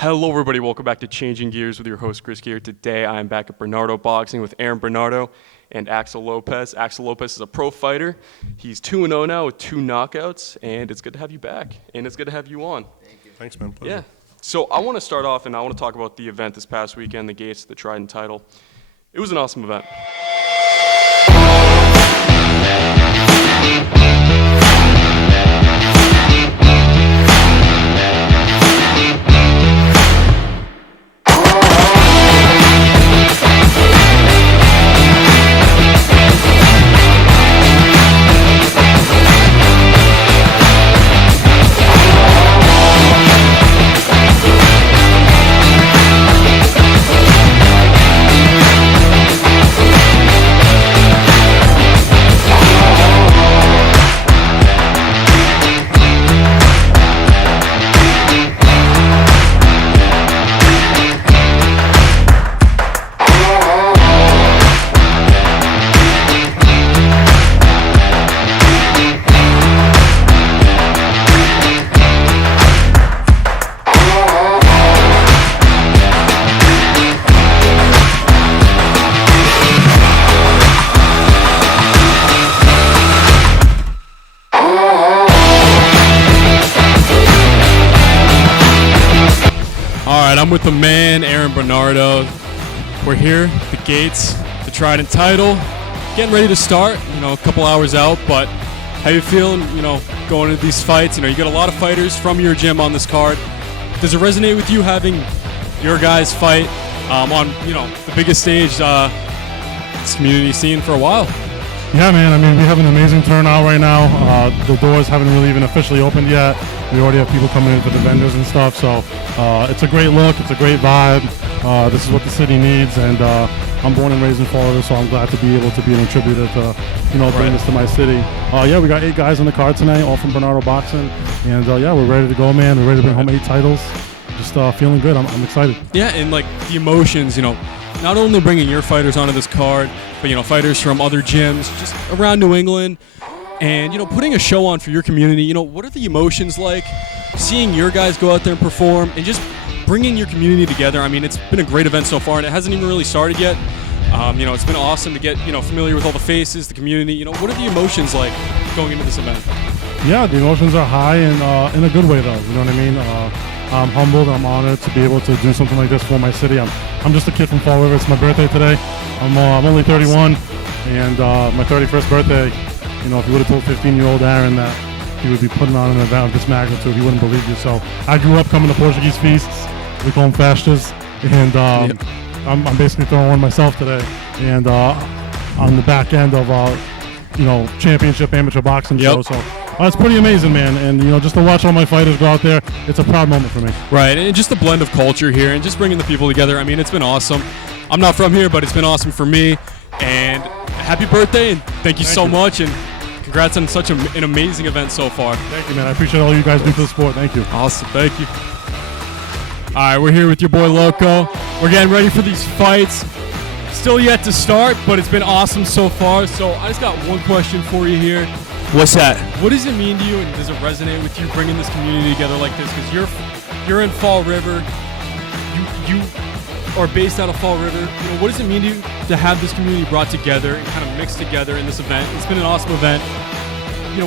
Hello everybody, welcome back to Changing Gears with your host Chris here. Today I am back at Bernardo Boxing with Bernardo and Axel Lopez. Axel Lopez is a pro fighter. He's 2-0 now with 2 knockouts, and it's good to have you back, and it's good to have you on. Thank you. Thanks, man. Pleasure. Yeah. So I want to start off, and I want to talk about the event this past weekend, the Gates, the Trident Title. It was an awesome event. I'm with the man, Bernardo. We're here, the Gates, the Trident Title, getting ready to start, a couple hours out, but how you feeling, going into these fights? You got a lot of fighters from your gym on this card. Does it resonate with you having your guys fight on, the biggest stage this community scene for a while? Yeah, man, we have an amazing turnout right now. The doors haven't really even officially opened yet. We already have people coming in for the vendors and stuff, so it's a great look, it's a great vibe. This is what the city needs, and I'm born and raised in Florida, so I'm glad to be able to be an contributor to, bring this to my city. Yeah, we got 8 guys on the card tonight, all from Bernardo Boxing, and yeah, we're ready to go, man. We're ready to bring home 8 titles. Just feeling good. I'm excited. Yeah, and the emotions, not only bringing your fighters onto this card, but fighters from other gyms just around New England, and putting a show on for your community. What are the emotions like seeing your guys go out there and perform and just bringing your community together? It's been a great event so far, and it hasn't even really started yet. It's been awesome to get familiar with all the faces, the community. What are the emotions like going into this event? Yeah, the emotions are high, and in a good way, though. You know what I mean? I'm humbled. I'm honored to be able to do something like this for my city. I'm just a kid from Fall River. It's my birthday today. I'm only 31, and my 31st birthday. If you would have told 15-year-old Aaron that he would be putting on an event of this magnitude, he wouldn't believe you. So I grew up coming to Portuguese feasts. We call them festas, and I'm basically throwing one myself today. And on the back end of championship amateur boxing show. So it's pretty amazing, man. And just to watch all my fighters go out there, it's a proud moment for me. Right, and just the blend of culture here and just bringing the people together. It's been awesome. I'm not from here, but it's been awesome for me. And happy birthday, and thank you so much, and congrats on such an amazing event so far. Thank you, man. I appreciate all you guys do for the sport. Thank you. Awesome. Thank you. All right, we're here with your boy Loco. We're getting ready for these fights. Still yet to start, but it's been awesome so far. So I just got one question for you here. What's that? What does it mean to you, and does it resonate with you bringing this community together like this? Because you're in Fall River. You are based out of Fall River. What does it mean to you to have this community brought together and kind of mixed together in this event? It's been an awesome event.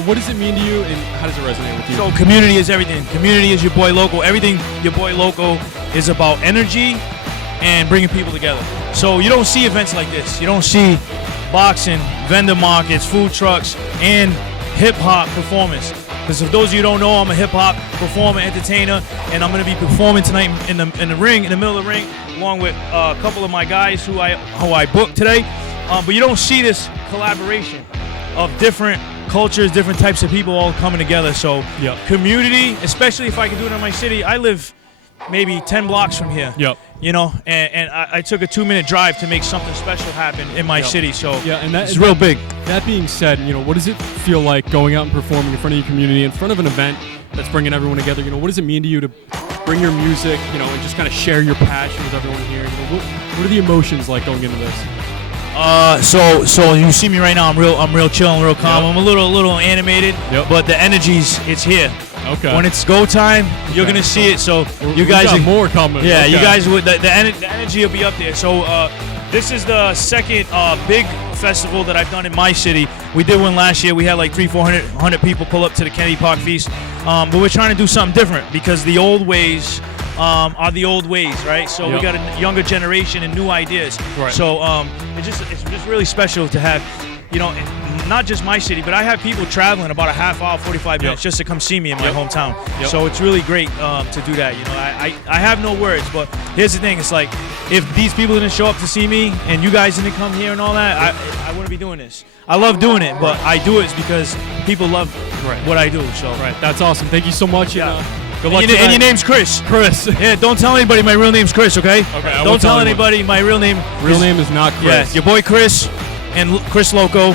What does it mean to you, and how does it resonate with you? So community is everything. Community is your boy Loco. Everything your boy Loco is about energy and bringing people together. So you don't see events like this. You don't see boxing, vendor markets, food trucks, and hip-hop performance. Because if those of you who don't know, I'm a hip-hop performer, entertainer, and I'm going to be performing tonight in the ring, in the middle of the ring, along with a couple of my guys who I booked today. But you don't see this collaboration of different cultures, different types of people all coming together. So community, especially if I can do it in my city. I live maybe 10 blocks from here. Yep. And I took a 2-minute drive to make something special happen in my city. So and it's real big. That being said, what does it feel like going out and performing in front of your community, in front of an event that's bringing everyone together? What does it mean to you to bring your music, and just kind of share your passion with everyone here? What are the emotions like going into this? So you see me right now. I'm real chill and real calm. Yep. I'm a little animated, but the energy's it's here. Okay. When it's go time, you're gonna see it. So you We guys got are more coming. Yeah, you Okay. guys would the energy will be up there. So this is the second big festival that I've done in my city. We did one last year. We had like 300-400 people pull up to the Kennedy Park Feast. But we're trying to do something different because the old ways are the old ways, right? So we got a younger generation and new ideas. Right. So it's just really special to have, you know, not just my city, but I have people traveling about a half hour, 45 minutes just to come see me in my hometown. So it's really great to do that. You know, I have no words, but here's the thing: it's like if these people didn't show up to see me and you guys didn't come here and all that, I wouldn't be doing this. I love doing it, but I do it because people love what I do. So That's awesome. Thank you so much. Yeah. Good luck and your name's Chris. Chris. Yeah, don't tell anybody my real name's Chris, okay? Okay, I Don't won't tell tell anybody my real name. Real name is not Chris. Yeah, your boy Chris and Chris Loco,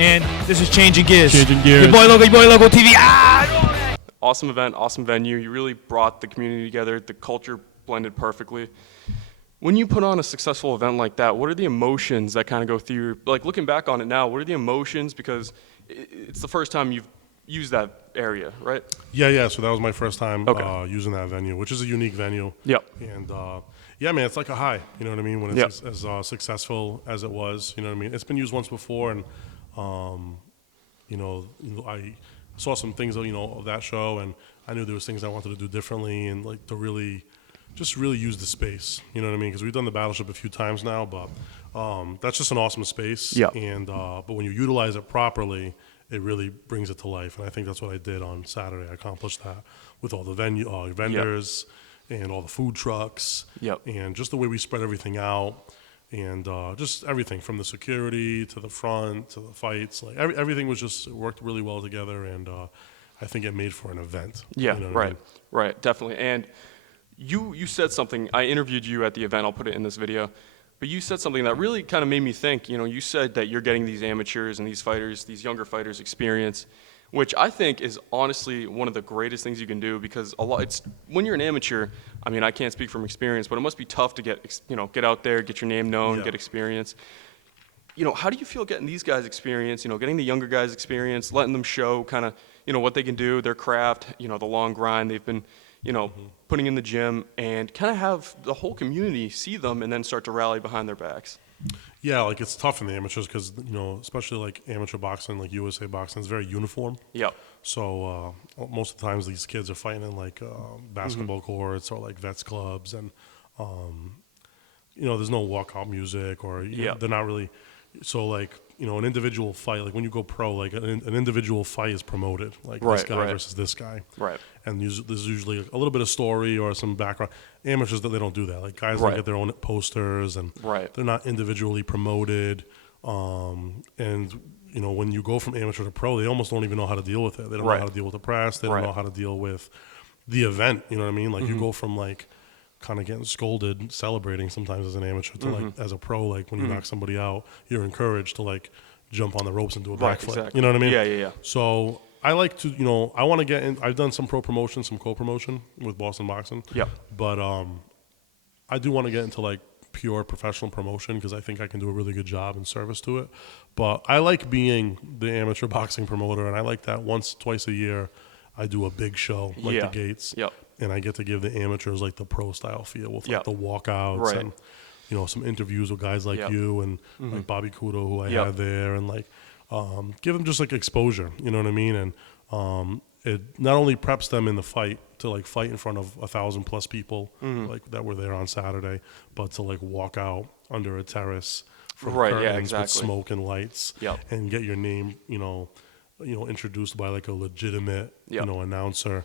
and this is Changing Gears. Changing Gears. Your boy Loco TV. Ah! Awesome event, awesome venue. You really brought the community together. The culture blended perfectly. When you put on a successful event like that, what are the emotions that kind of go through your, like looking back on it now, what are the emotions? Because it's the first time you've used that area, right? Yeah. So that was my first time Okay. using that venue, which is a unique venue. Yep. And yeah, man, it's like a high. You know what I mean? When it's as successful as it was. You know what I mean? It's been used once before, and you know, I saw some things of that show, and I knew there was things I wanted to do differently, and like to really use the space. You know what I mean? Because we've done the Battleship a few times now, but that's just an awesome space. Yeah. And but when you utilize it properly, it really brings it to life. And I think that's what I did on Saturday. I accomplished that with all the vendors and all the food trucks. Yep. And just the way we spread everything out, and just everything from the security to the front to the fights. Like everything was just it worked really well together, and I think it made for an event. Yeah, You know what I mean? right, definitely. And you said something, I interviewed you at the event, I'll put it in this video, but you said something that really kind of made me think. You said that you're getting these amateurs and these fighters, these younger fighters experience, which I think is honestly one of the greatest things you can do, because when you're an amateur, I mean, I can't speak from experience, but it must be tough to get out there, get your name known, get experience. How do you feel getting these guys experience, getting the younger guys experience, letting them show kind of, what they can do, their craft, the long grind they've been, putting in the gym, and kind of have the whole community see them and then start to rally behind their backs? Yeah, like it's tough in the amateurs because, especially like amateur boxing, like USA boxing, is very uniform. Yep. So most of the times these kids are fighting in like basketball courts or like vets clubs, and there's no walkout music, or they're not really. So like an individual fight, like when you go pro, like an individual fight is promoted, like this guy versus this guy, right? And there's usually a little bit of story or some background. Amateurs, they don't do that. Like guys don't get their own posters, and they're not individually promoted. And when you go from amateur to pro, they almost don't even know how to deal with it. They don't know how to deal with the press. They don't know how to deal with the event. You know what I mean? Like you go from like kind of getting scolded, celebrating sometimes as an amateur to like as a pro, like when you knock somebody out, you're encouraged to like jump on the ropes and do a backflip. Exactly. You know what I mean? Yeah. So I like to, I want to get in. I've done some pro promotion, some co-promotion with Boston Boxing. Yep. But I do want to get into like pure professional promotion because I think I can do a really good job in service to it. But I like being the amateur boxing promoter, and I like that twice a year I do a big show like the Gates. Yep. And I get to give the amateurs like the pro style feel with like the walkouts and some interviews with guys like you and like Bobby Kudo, who I had there, and like give them just like exposure, you know what I mean? And it not only preps them in the fight to like fight in front of 1,000+ people like that were there on Saturday, but to like walk out under a terrace from curtains with smoke and lights and get your name, introduced by like a legitimate, announcer,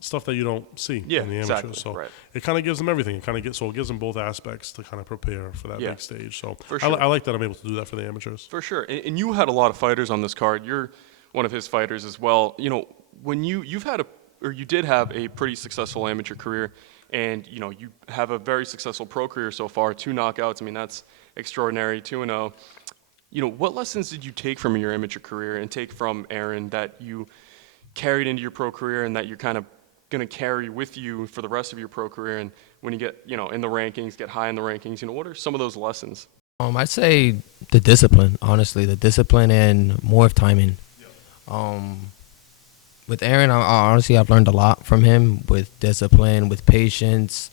stuff that you don't see in the amateur. So it kind of gives them everything. It gives them both aspects to kind of prepare for that big stage. So I like that I'm able to do that for the amateurs. For sure. And you had a lot of fighters on this card. You're one of his fighters as well. When you did have a pretty successful amateur career, and you have a very successful pro career so far, 2 knockouts. I mean, that's extraordinary, 2-0. What lessons did you take from your amateur career and take from Aaron that you carried into your pro career and that you're kind of going to carry with you for the rest of your pro career? And when you get, in the rankings, get high in the rankings, what are some of those lessons? I'd say the discipline, honestly, the discipline and more of timing. With Aaron, honestly, I've learned a lot from him with discipline, with patience,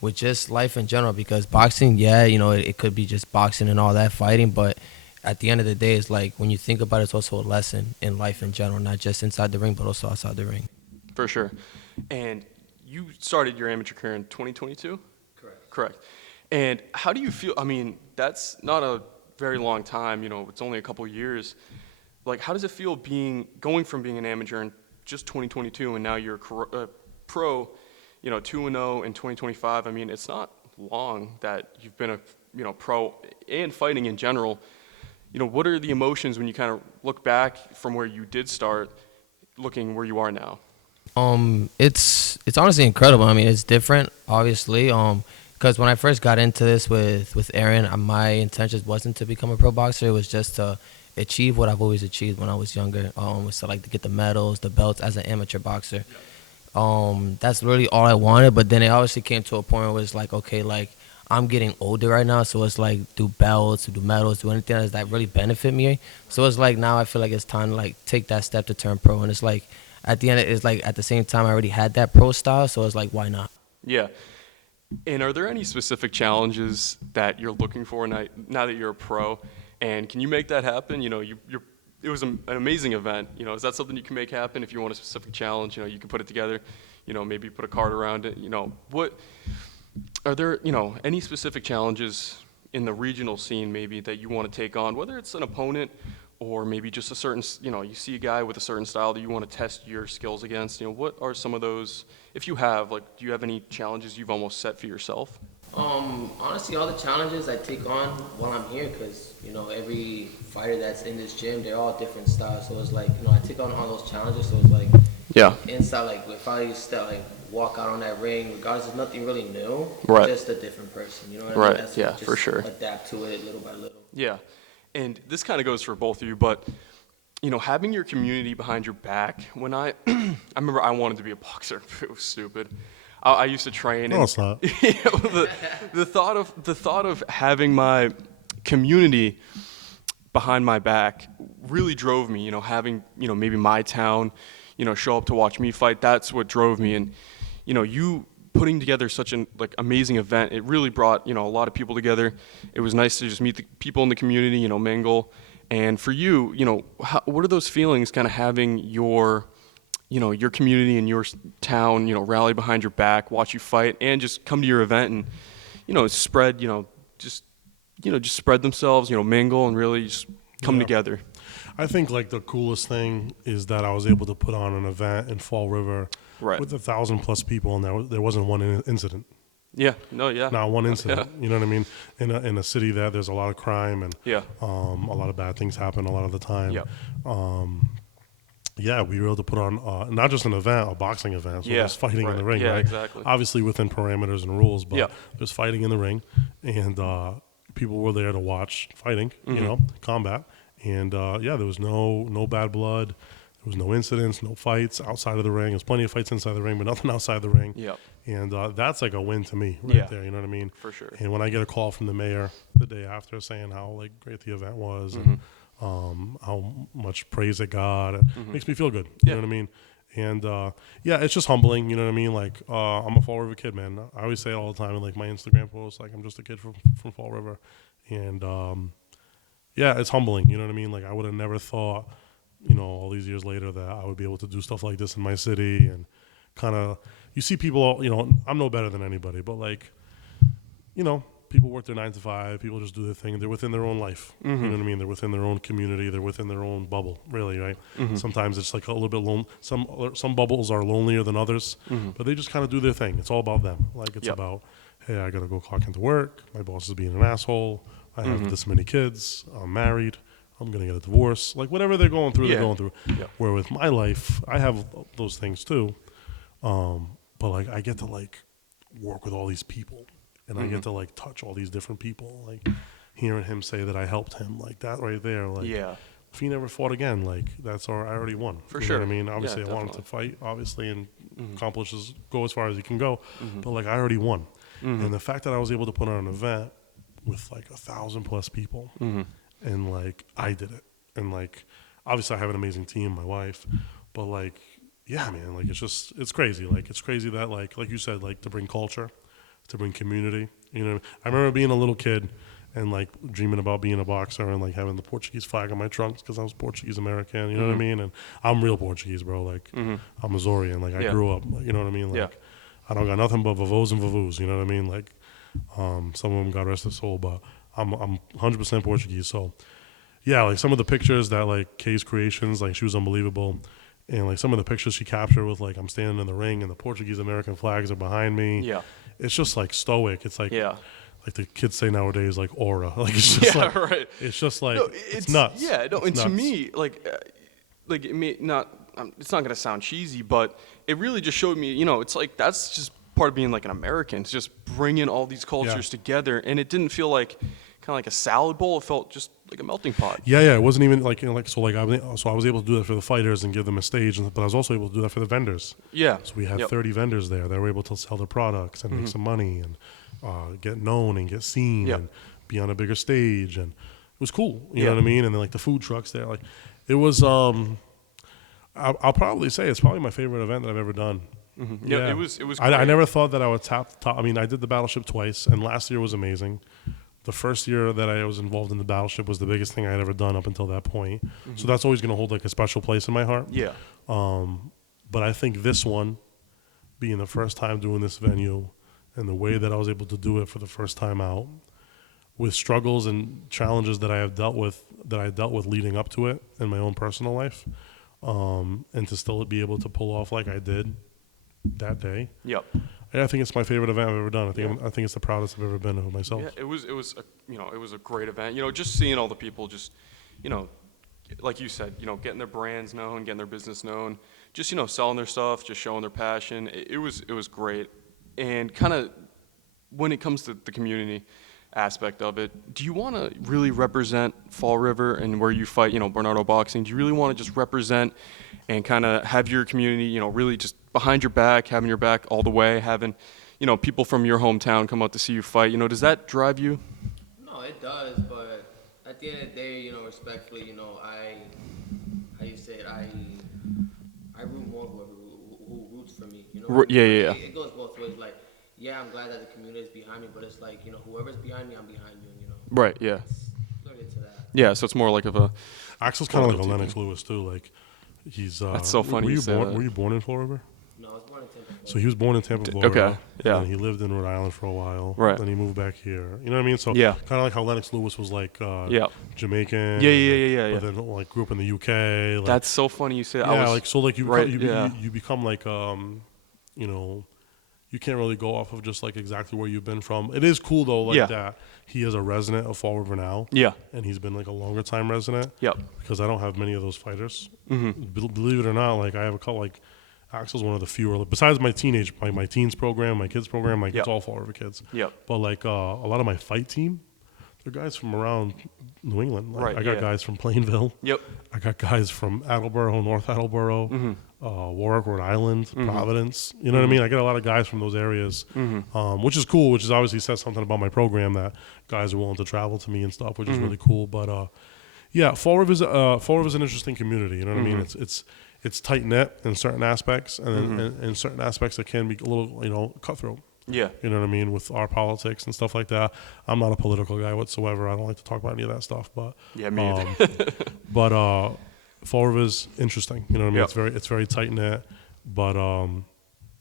with just life in general. Because boxing, yeah, it could be just boxing and all that fighting, but at the end of the day, it's like when you think about it, it's also a lesson in life in general, not just inside the ring, but also outside the ring. For sure. And you started your amateur career in 2022? Correct. And how do you feel? I mean, that's not a very long time. It's only a couple years. Like, how does it feel going from being an amateur in just 2022 and now you're a pro, 2-0 in 2025? I mean, it's not long that you've been a pro and fighting in general. What are the emotions when you kind of look back from where you did start, looking where you are now? It's honestly incredible. I mean, it's different, obviously. Because when I first got into this with Aaron, my intention wasn't to become a pro boxer. It was just to achieve what I've always achieved when I was younger. Was to to get the medals, the belts as an amateur boxer. That's really all I wanted. But then it obviously came to a point where it was like, okay, like I'm getting older right now, so it's like do belts, do medals, do anything that really benefit me. So it's like now I feel like it's time to take that step to turn pro. And it's like at the end, it's like at the same time I already had that pro style, so it's like why not? Yeah. And are there any specific challenges that you're looking for now that you're a pro? And can you make that happen? It was an amazing event. Is that something you can make happen if you want a specific challenge? You can put it together. Maybe put a card around it. What are there? Any specific challenges in the regional scene maybe that you want to take on? Whether it's an opponent or maybe just a certain, you see a guy with a certain style that you want to test your skills against. What are some of those? If you have, do you have any challenges you've almost set for yourself? Honestly, all the challenges I take on while I'm here, because every fighter that's in this gym, they're all different styles. So it's like I take on all those challenges. So it's like inside, if I walk out on that ring, regardless, there's nothing really new. Right. Just a different person. You know what right. I mean? That's Yeah, just for sure. Adapt to it little by little. Yeah, and this kind of goes for both of you, but having your community behind your back. When I remember I wanted to be a boxer. It was stupid. I used to train. No, it's not. The thought of having my community behind my back really drove me. Having maybe my town, show up to watch me fight. That's what drove me. And you putting together such an amazing event. It really brought a lot of people together. It was nice to just meet the people in the community. Mingle. And for you, what are those feelings? Kind of having your your community and your town, rally behind your back, watch you fight, and just come to your event and, spread, just spread themselves, mingle and really just come together. I think the coolest thing is that I was able to put on an event in Fall River with 1,000+ people, and there wasn't one incident. Yeah. No. Yeah. Not one incident. Yeah. You know what I mean? In a city that there's a lot of crime and a lot of bad things happen a lot of the time. Yeah. We were able to put on not just an event, a boxing event. So there's fighting in the ring, yeah, right? Exactly. Obviously within parameters and rules, but there's fighting in the ring, and people were there to watch fighting, combat, and there was no bad blood. There was no incidents, no fights outside of the ring. There's plenty of fights inside the ring, but nothing outside the ring. Yep. And that's a win to me there, you know what I mean? For sure. And when I get a call from the mayor the day after saying how great the event was and how much praise it got, it makes me feel good, you know what I mean? And it's just humbling, you know what I mean? I'm a Fall River kid, man. I always say it all the time in my Instagram posts, I'm just a kid from Fall River. And it's humbling, you know what I mean? I would have never thought, all these years later that I would be able to do stuff like this in my city and kind of, you see people, I'm no better than anybody, but people work their 9 to 5, people just do their thing. They're within their own life. You know what I mean? They're within their own community. They're within their own bubble, really, right? Sometimes it's a little bit lonely. Some bubbles are lonelier than others, but they just kind of do their thing. It's all about them. It's about, hey, I got to go clock into work. My boss is being an asshole. I have this many kids. I'm married. I'm going to get a divorce. Whatever they're going through, they're going through. Yeah. Where with my life, I have those things too. But I get to work with all these people, and I get to touch all these different people. Hearing him say that I helped him, that right there. If he never fought again, I already won. For you sure. know what I mean? Obviously, I want him to fight, obviously, and go as far as he can go. But I already won. And the fact that I was able to put on an event with 1,000+ people, and I did it, and obviously I have an amazing team, my wife, but yeah, man, like it's crazy. Like it's crazy that like you said, like to bring culture, to bring community. You know, I remember being a little kid and like dreaming about being a boxer and like having the Portuguese flag on my trunks because I was Portuguese American. You know what I mean? And I'm real Portuguese, bro. Like I'm Azorian. Like I grew up. You know what I mean? Like I don't got nothing but vavos and vavus. You know what I mean? Like some of them, God rest their soul, but I'm 100% Portuguese. So yeah, like some of the pictures that like Kay's creations, like she was unbelievable. And like some of the pictures she captured with like I'm standing in the ring and the Portuguese American flags are behind me. Yeah. It's just like stoic. It's like like the kids say nowadays, like aura. Like it's just like right. it's just like No, it's nuts. Yeah, no, it's and nuts. to me, like it may not. It's not gonna sound cheesy, but it really just showed me. You know, it's like that's just part of being like an American. It's just bringing all these cultures together, and it didn't feel like kind of like a salad bowl. It felt just like a melting pot. Yeah. It wasn't even like, you know, like so like I was able to do that for the fighters and give them a stage, but I was also able to do that for the vendors. Yeah. So we had 30 vendors there that were able to sell their products and make some money and get known and get seen and be on a bigger stage, and it was cool. You know what I mean? And then like the food trucks there, like it was. I'll probably say it's probably my favorite event that I've ever done. Yeah, it was. Great. I never thought that I would top. I mean, I did the Battleship twice, and last year was amazing. The first year that I was involved in the Battleship was the biggest thing I had ever done up until that point. So that's always going to hold like a special place in my heart. Yeah. But I think this one, being the first time doing this venue, and the way that I was able to do it for the first time out, with struggles and challenges that I dealt with leading up to it in my own personal life, and to still be able to pull off like I did that day. Yep. I think it's my favorite event I've ever done. I think it's the proudest I've ever been of myself. Yeah, it was a great event. You know, just seeing all the people, just, you know, like you said, you know, getting their brands known, getting their business known, just, you know, selling their stuff, just showing their passion. It was great. And kind of when it comes to the community aspect of it, do you want to really represent Fall River and where you fight, you know, Bernardo Boxing? Do you really want to just represent and kind of have your community, you know, really just behind your back, having your back all the way, having, you know, people from your hometown come out to see you fight? You know, does that drive you? No, it does, but at the end of the day, you know, respectfully, you know, how you say it, I root more who roots for me, you know? Yeah. It goes both ways, like, yeah, I'm glad that the community is behind me, but it's like, you know, whoever's behind me, I'm behind you know? Right, yeah. It's literally to that. Yeah, so it's more like of a... Axel's kind of like a Lennox Lewis, too. Like, he's... That's so funny you say that. Were you born in Fall River? No, I was born in Tampa, Florida. So he was born in Tampa, Florida. Okay, yeah. And he lived in Rhode Island for a while. Right. Then he moved back here. You know what I mean? So Yeah. kind of like how Lennox Lewis was like Jamaican. Yeah. But then like grew up in the UK. Like, That's so funny you say that. yeah, like so like you right, you become like you know, you can't really go off of just like exactly where you've been from. It is cool though, like that he is a resident of Fall River now. Yeah. And he's been like a longer time resident. Yep. Because I don't have many of those fighters. Believe it or not, like I have a couple. Like Axel's one of the fewer. Besides my my teens program, my kids program, like it's all Fall River kids. Yep. But like a lot of my fight team, they're guys from around New England. Like, Right, I got guys from Plainville. Yep. I got guys from Attleboro, North Attleboro, Warwick, Rhode Island, Providence. You know what I mean? I get a lot of guys from those areas, which is cool, which is obviously says something about my program that guys are willing to travel to me and stuff, which is really cool. But yeah, Fall River's an interesting community. You know what I mean? It's tight knit in certain aspects, and then in certain aspects it can be a little, you know, cutthroat. Yeah. You know what I mean, with our politics and stuff like that. I'm not a political guy whatsoever. I don't like to talk about any of that stuff. But Yeah, me either. but Fall River's interesting. You know what I mean? Yep. It's very tight knit, but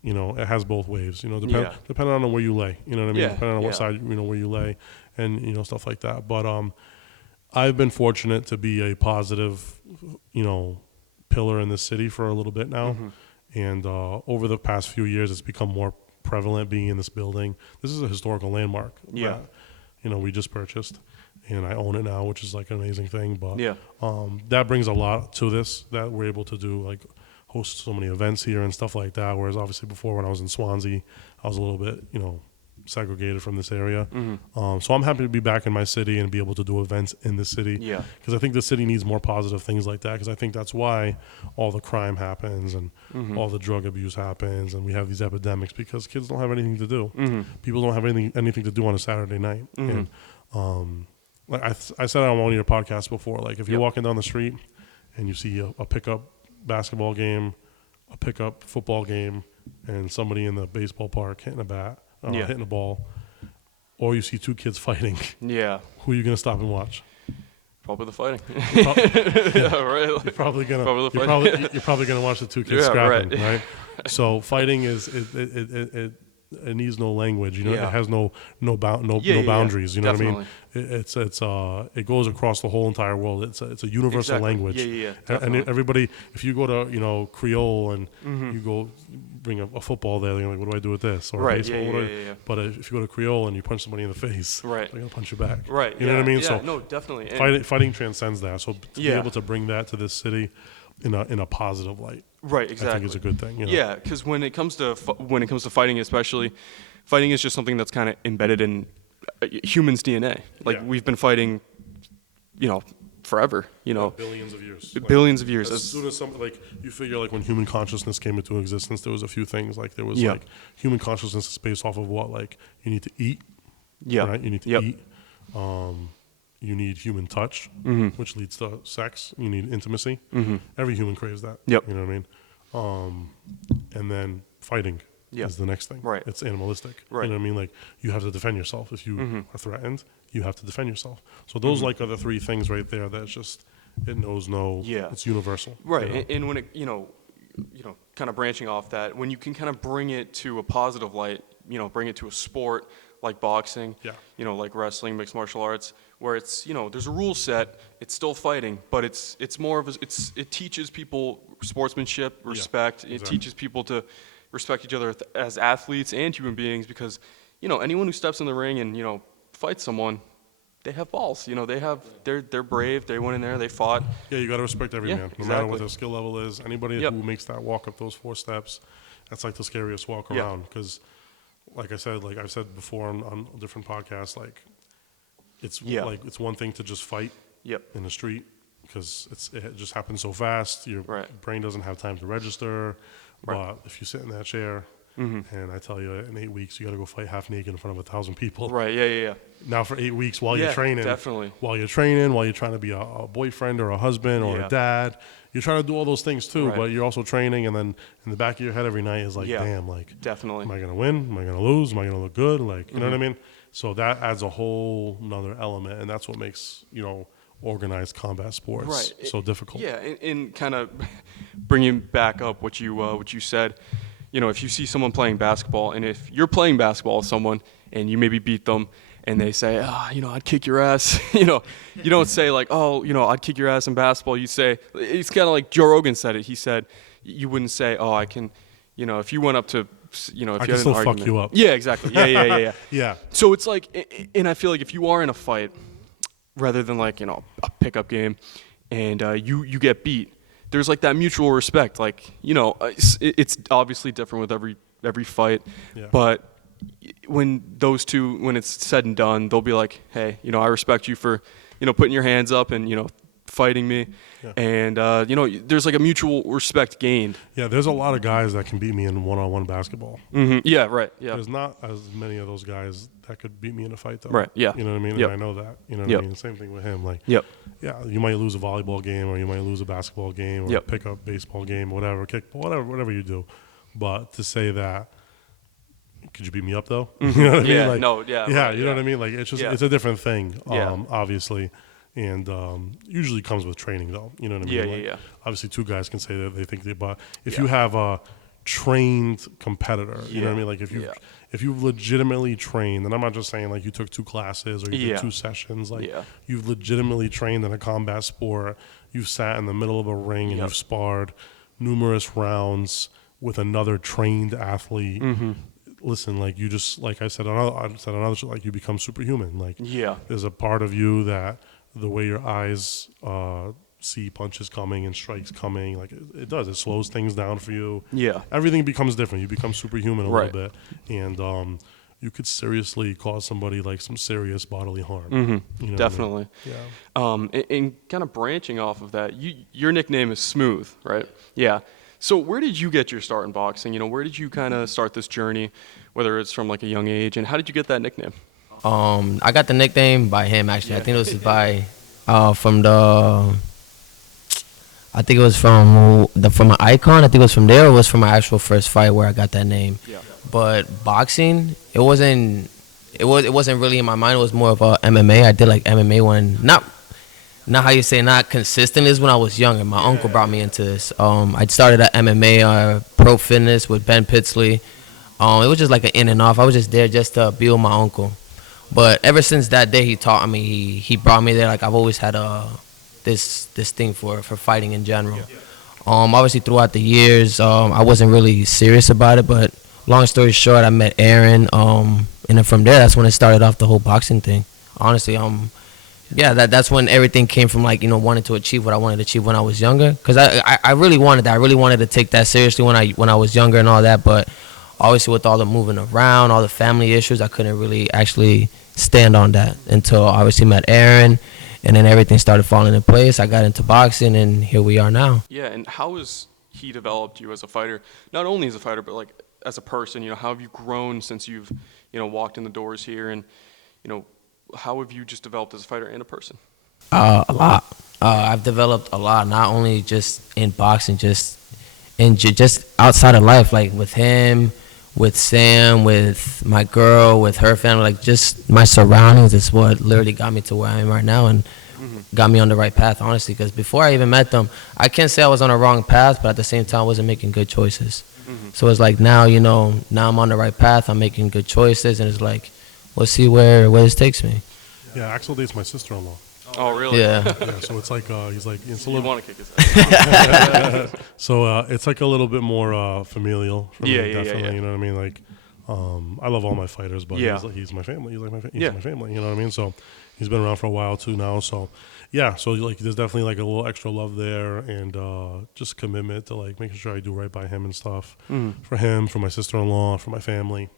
you know, it has both waves. You know, Yeah. depending on where you lay. You know what I mean? Yeah, Depending on what side, you know, where you lay, and you know, stuff like that. But I've been fortunate to be a positive, you know, pillar in the city for a little bit now, and over the past few years, it's become more prevalent being in this building. This is a historical landmark. Yeah. That, you know, we just purchased, and I own it now, which is like an amazing thing. But Yeah. that brings a lot to this, that we're able to do, like host so many events here and stuff like that. Whereas obviously before, when I was in Swansea, I was a little bit, you know, segregated from this area. So I'm happy to be back in my city and be able to do events in the city. Yeah. Because I think the city needs more positive things like that. Because I think that's why all the crime happens and all the drug abuse happens, and we have these epidemics because kids don't have anything to do. People don't have anything to do on a Saturday night. And like I said on one of your podcasts before, like if you're walking down the street and you see a pickup basketball game a pickup football game and somebody in the baseball park hitting a bat, hitting a ball, or you see two kids fighting, Yeah. who are you going to stop and watch? Probably the fighting. Yeah, right. You're probably gonna Probably gonna watch the two kids Yeah, scrapping, right. right? So fighting it needs no language, Yeah. It has no Yeah. boundaries, you know Definitely. what I mean? It goes across the whole entire world. It's a universal Exactly. language. Yeah. And Definitely. everybody, if you go to Creole and Mm-hmm. you go bring a football there, you're like, what do I do with this? Or Right, baseball, yeah, what do yeah, yeah. But if you go to Creole and you punch somebody in the face, Right. they're gonna punch you back. Right. You know what I mean? Yeah, So no, definitely. And- fighting transcends that. So to be Yeah. able to bring that to this city in a positive light, Right. Exactly. I think is a good thing. Yeah, because when it comes to fighting, especially, fighting is just something that's kind of embedded in humans' DNA. Like Yeah. we've been fighting, forever. Billions of years. Billions of years. As soon as you figure when human consciousness came into existence, there was a few things there was Yeah. human consciousness is based off of what you need to eat. Yeah. Right. You need to Yep. eat. You need human touch, Mm-hmm. which leads to sex. You need intimacy. Every human craves that. Yep. You know what I mean? And then fighting Yep. is the next thing. Right. It's animalistic. Right. You know what I mean? You have to defend yourself. If you Mm-hmm. are threatened, you have to defend yourself. So those are the three things right there. That's just it knows no. Yeah. It's universal. Right, you know? and when it, kind of branching off that, when you can kind of bring it to a positive light, bring it to a sport like boxing, Yeah. Like wrestling, mixed martial arts, where it's, there's a rule set, it's still fighting, but it's more of it teaches people sportsmanship, respect. It exactly. teaches people to respect each other as athletes and human beings because, anyone who steps in the ring and, fights someone, they have balls. They're brave. They went in there. They fought. Yeah, you got to respect every Yeah, man, no matter exactly. what their skill level is. Anybody Yep. who makes that walk up those 4 steps, that's the scariest walk Yeah. around. Because, like I said, I've said before on different podcasts, it's Yeah. it's one thing to just fight Yep. in the street because it just happens so fast. Your Right. brain doesn't have time to register. Right. Mm-hmm. But if you sit in that chair, and I tell you, in 8 weeks you got to go fight half naked in front of 1,000 people. Right. Yeah. Now for 8 weeks while Yeah, you're training, definitely. while you're trying to be a boyfriend or a husband or Yeah. a dad, you're trying to do all those things too, Right. but you're also training, and then in the back of your head every night is Yeah. damn, Definitely. am I gonna win? Am I gonna lose? Am I gonna look good? You know Mm-hmm. what I mean? So that adds a whole nother element, and that's what makes organized combat sports Right. so difficult. Yeah, and kind of bringing back up what you said, if you see someone playing basketball, and if you're playing basketball with someone and you maybe beat them, and they say, I'd kick your ass, you don't say I'd kick your ass in basketball. You say, it's kind of like Joe Rogan said it. He said, you wouldn't say, I can, if you went up to, if you had can an still fuck argument. you up. Yeah, exactly. Yeah. Yeah. So it's and I feel like if you are in a fight, rather than a pickup game, and you get beat, there's that mutual respect. It's obviously different with every fight, Yeah. but when it's said and done, they'll be like, hey, I respect you for, putting your hands up and fighting me, Yeah. and there's a mutual respect gained. Yeah, there's a lot of guys that can beat me in one-on-one basketball. Mm-hmm. Yeah, right. Yeah. There's not as many of those guys that could beat me in a fight, though. Right, yeah. You know what I mean? Yep. And I know that. You know what Yep. I mean? Same thing with him. Yep. Yeah, you might lose a volleyball game, or you might lose a basketball game, or Yep. pick up baseball game, whatever, kickball, whatever you do. But to say that, could you beat me up though? You know what I Yeah, mean? no, yeah, yeah. right, You know yeah. what I mean? It's just Yeah. it's a different thing. Yeah. Obviously. And usually comes with training, though. You know what I mean? Yeah, yeah. Obviously, two guys can say that they think but if Yeah. you have a trained competitor, you know what I Yeah. mean? Like Yeah. if you've legitimately trained, and I'm not just saying you took 2 classes or you Yeah. did 2 sessions, Yeah. you've legitimately trained in a combat sport. You've sat in the middle of a ring and Yep. you've sparred numerous rounds with another trained athlete. Mm-hmm. Listen, you just I said on another show, you become superhuman. Yeah. There's a part of you that the way your eyes see punches coming and strikes coming, it does. It slows things down for you. Yeah. Everything becomes different. You become superhuman a Right. little bit, and you could seriously cause somebody some serious bodily harm. Mm-hmm. You know what I mean? Definitely. Yeah. And kind of branching off of that, your nickname is Smooth, right? Yeah. So where did you get your start in boxing? Where did you kind of start this journey, whether it's from a young age, and how did you get that nickname? I got the nickname by him actually. I Yeah. think it was by from the. I think it was from an Icon. I think it was from there, or it was from my actual first fight where I got that name. Yeah. But boxing, it wasn't really in my mind. It was more of a MMA. I did like MMA when not how you say, not consistently. Is when I was younger. My uncle brought me into this. I started at MMA, Pro Fitness with Ben Pitsley. It was just like an in and off. I was just there just to be with my uncle. But ever since that day, he taught me. He brought me there. Like I've always had this thing for fighting in general. Obviously throughout the years, I wasn't really serious about it. But long story short, I met Aaron. And then from there, that's when it started off the whole boxing thing. Honestly, that's when everything came from, like, wanting to achieve what I wanted to achieve when I was younger. Because I really wanted that. I really wanted to take that seriously when I was younger and all that. But obviously with all the moving around, all the family issues, I couldn't really actually stand on that until I obviously met Aaron, and then everything started falling in place. I got into boxing, and here we are now. Yeah, and how has he developed you as a fighter? Not only as a fighter, but like as a person. How have you grown since you've walked in the doors here, and how have you just developed as a fighter and a person? A lot. I've developed a lot, not only just in boxing, just outside of life, like with him, with Sam, with my girl, with her family. Like just my surroundings is what literally got me to where I am right now, and got me on the right path, honestly. Because before I even met them, I can't say I was on a wrong path, but at the same time I wasn't making good choices. So it's like now I'm on the right path, I'm making good choices, and it's like, we'll see where this takes me. Yeah, Axel dates my sister-in-law. Oh, really? Yeah. Yeah, so it's like he's like it's a You little. want to kick his ass. So it's like a little bit more familial for me, Yeah, yeah, definitely. yeah. You know what I mean? Like, I love all my fighters, but Yeah. he's my family. He's like he's Yeah. my family. You know what I mean? So he's been around for a while too now. So yeah, so like there's definitely like a little extra love there, and just commitment to like making sure I do right by him and stuff for him, for my sister-in-law, for my family.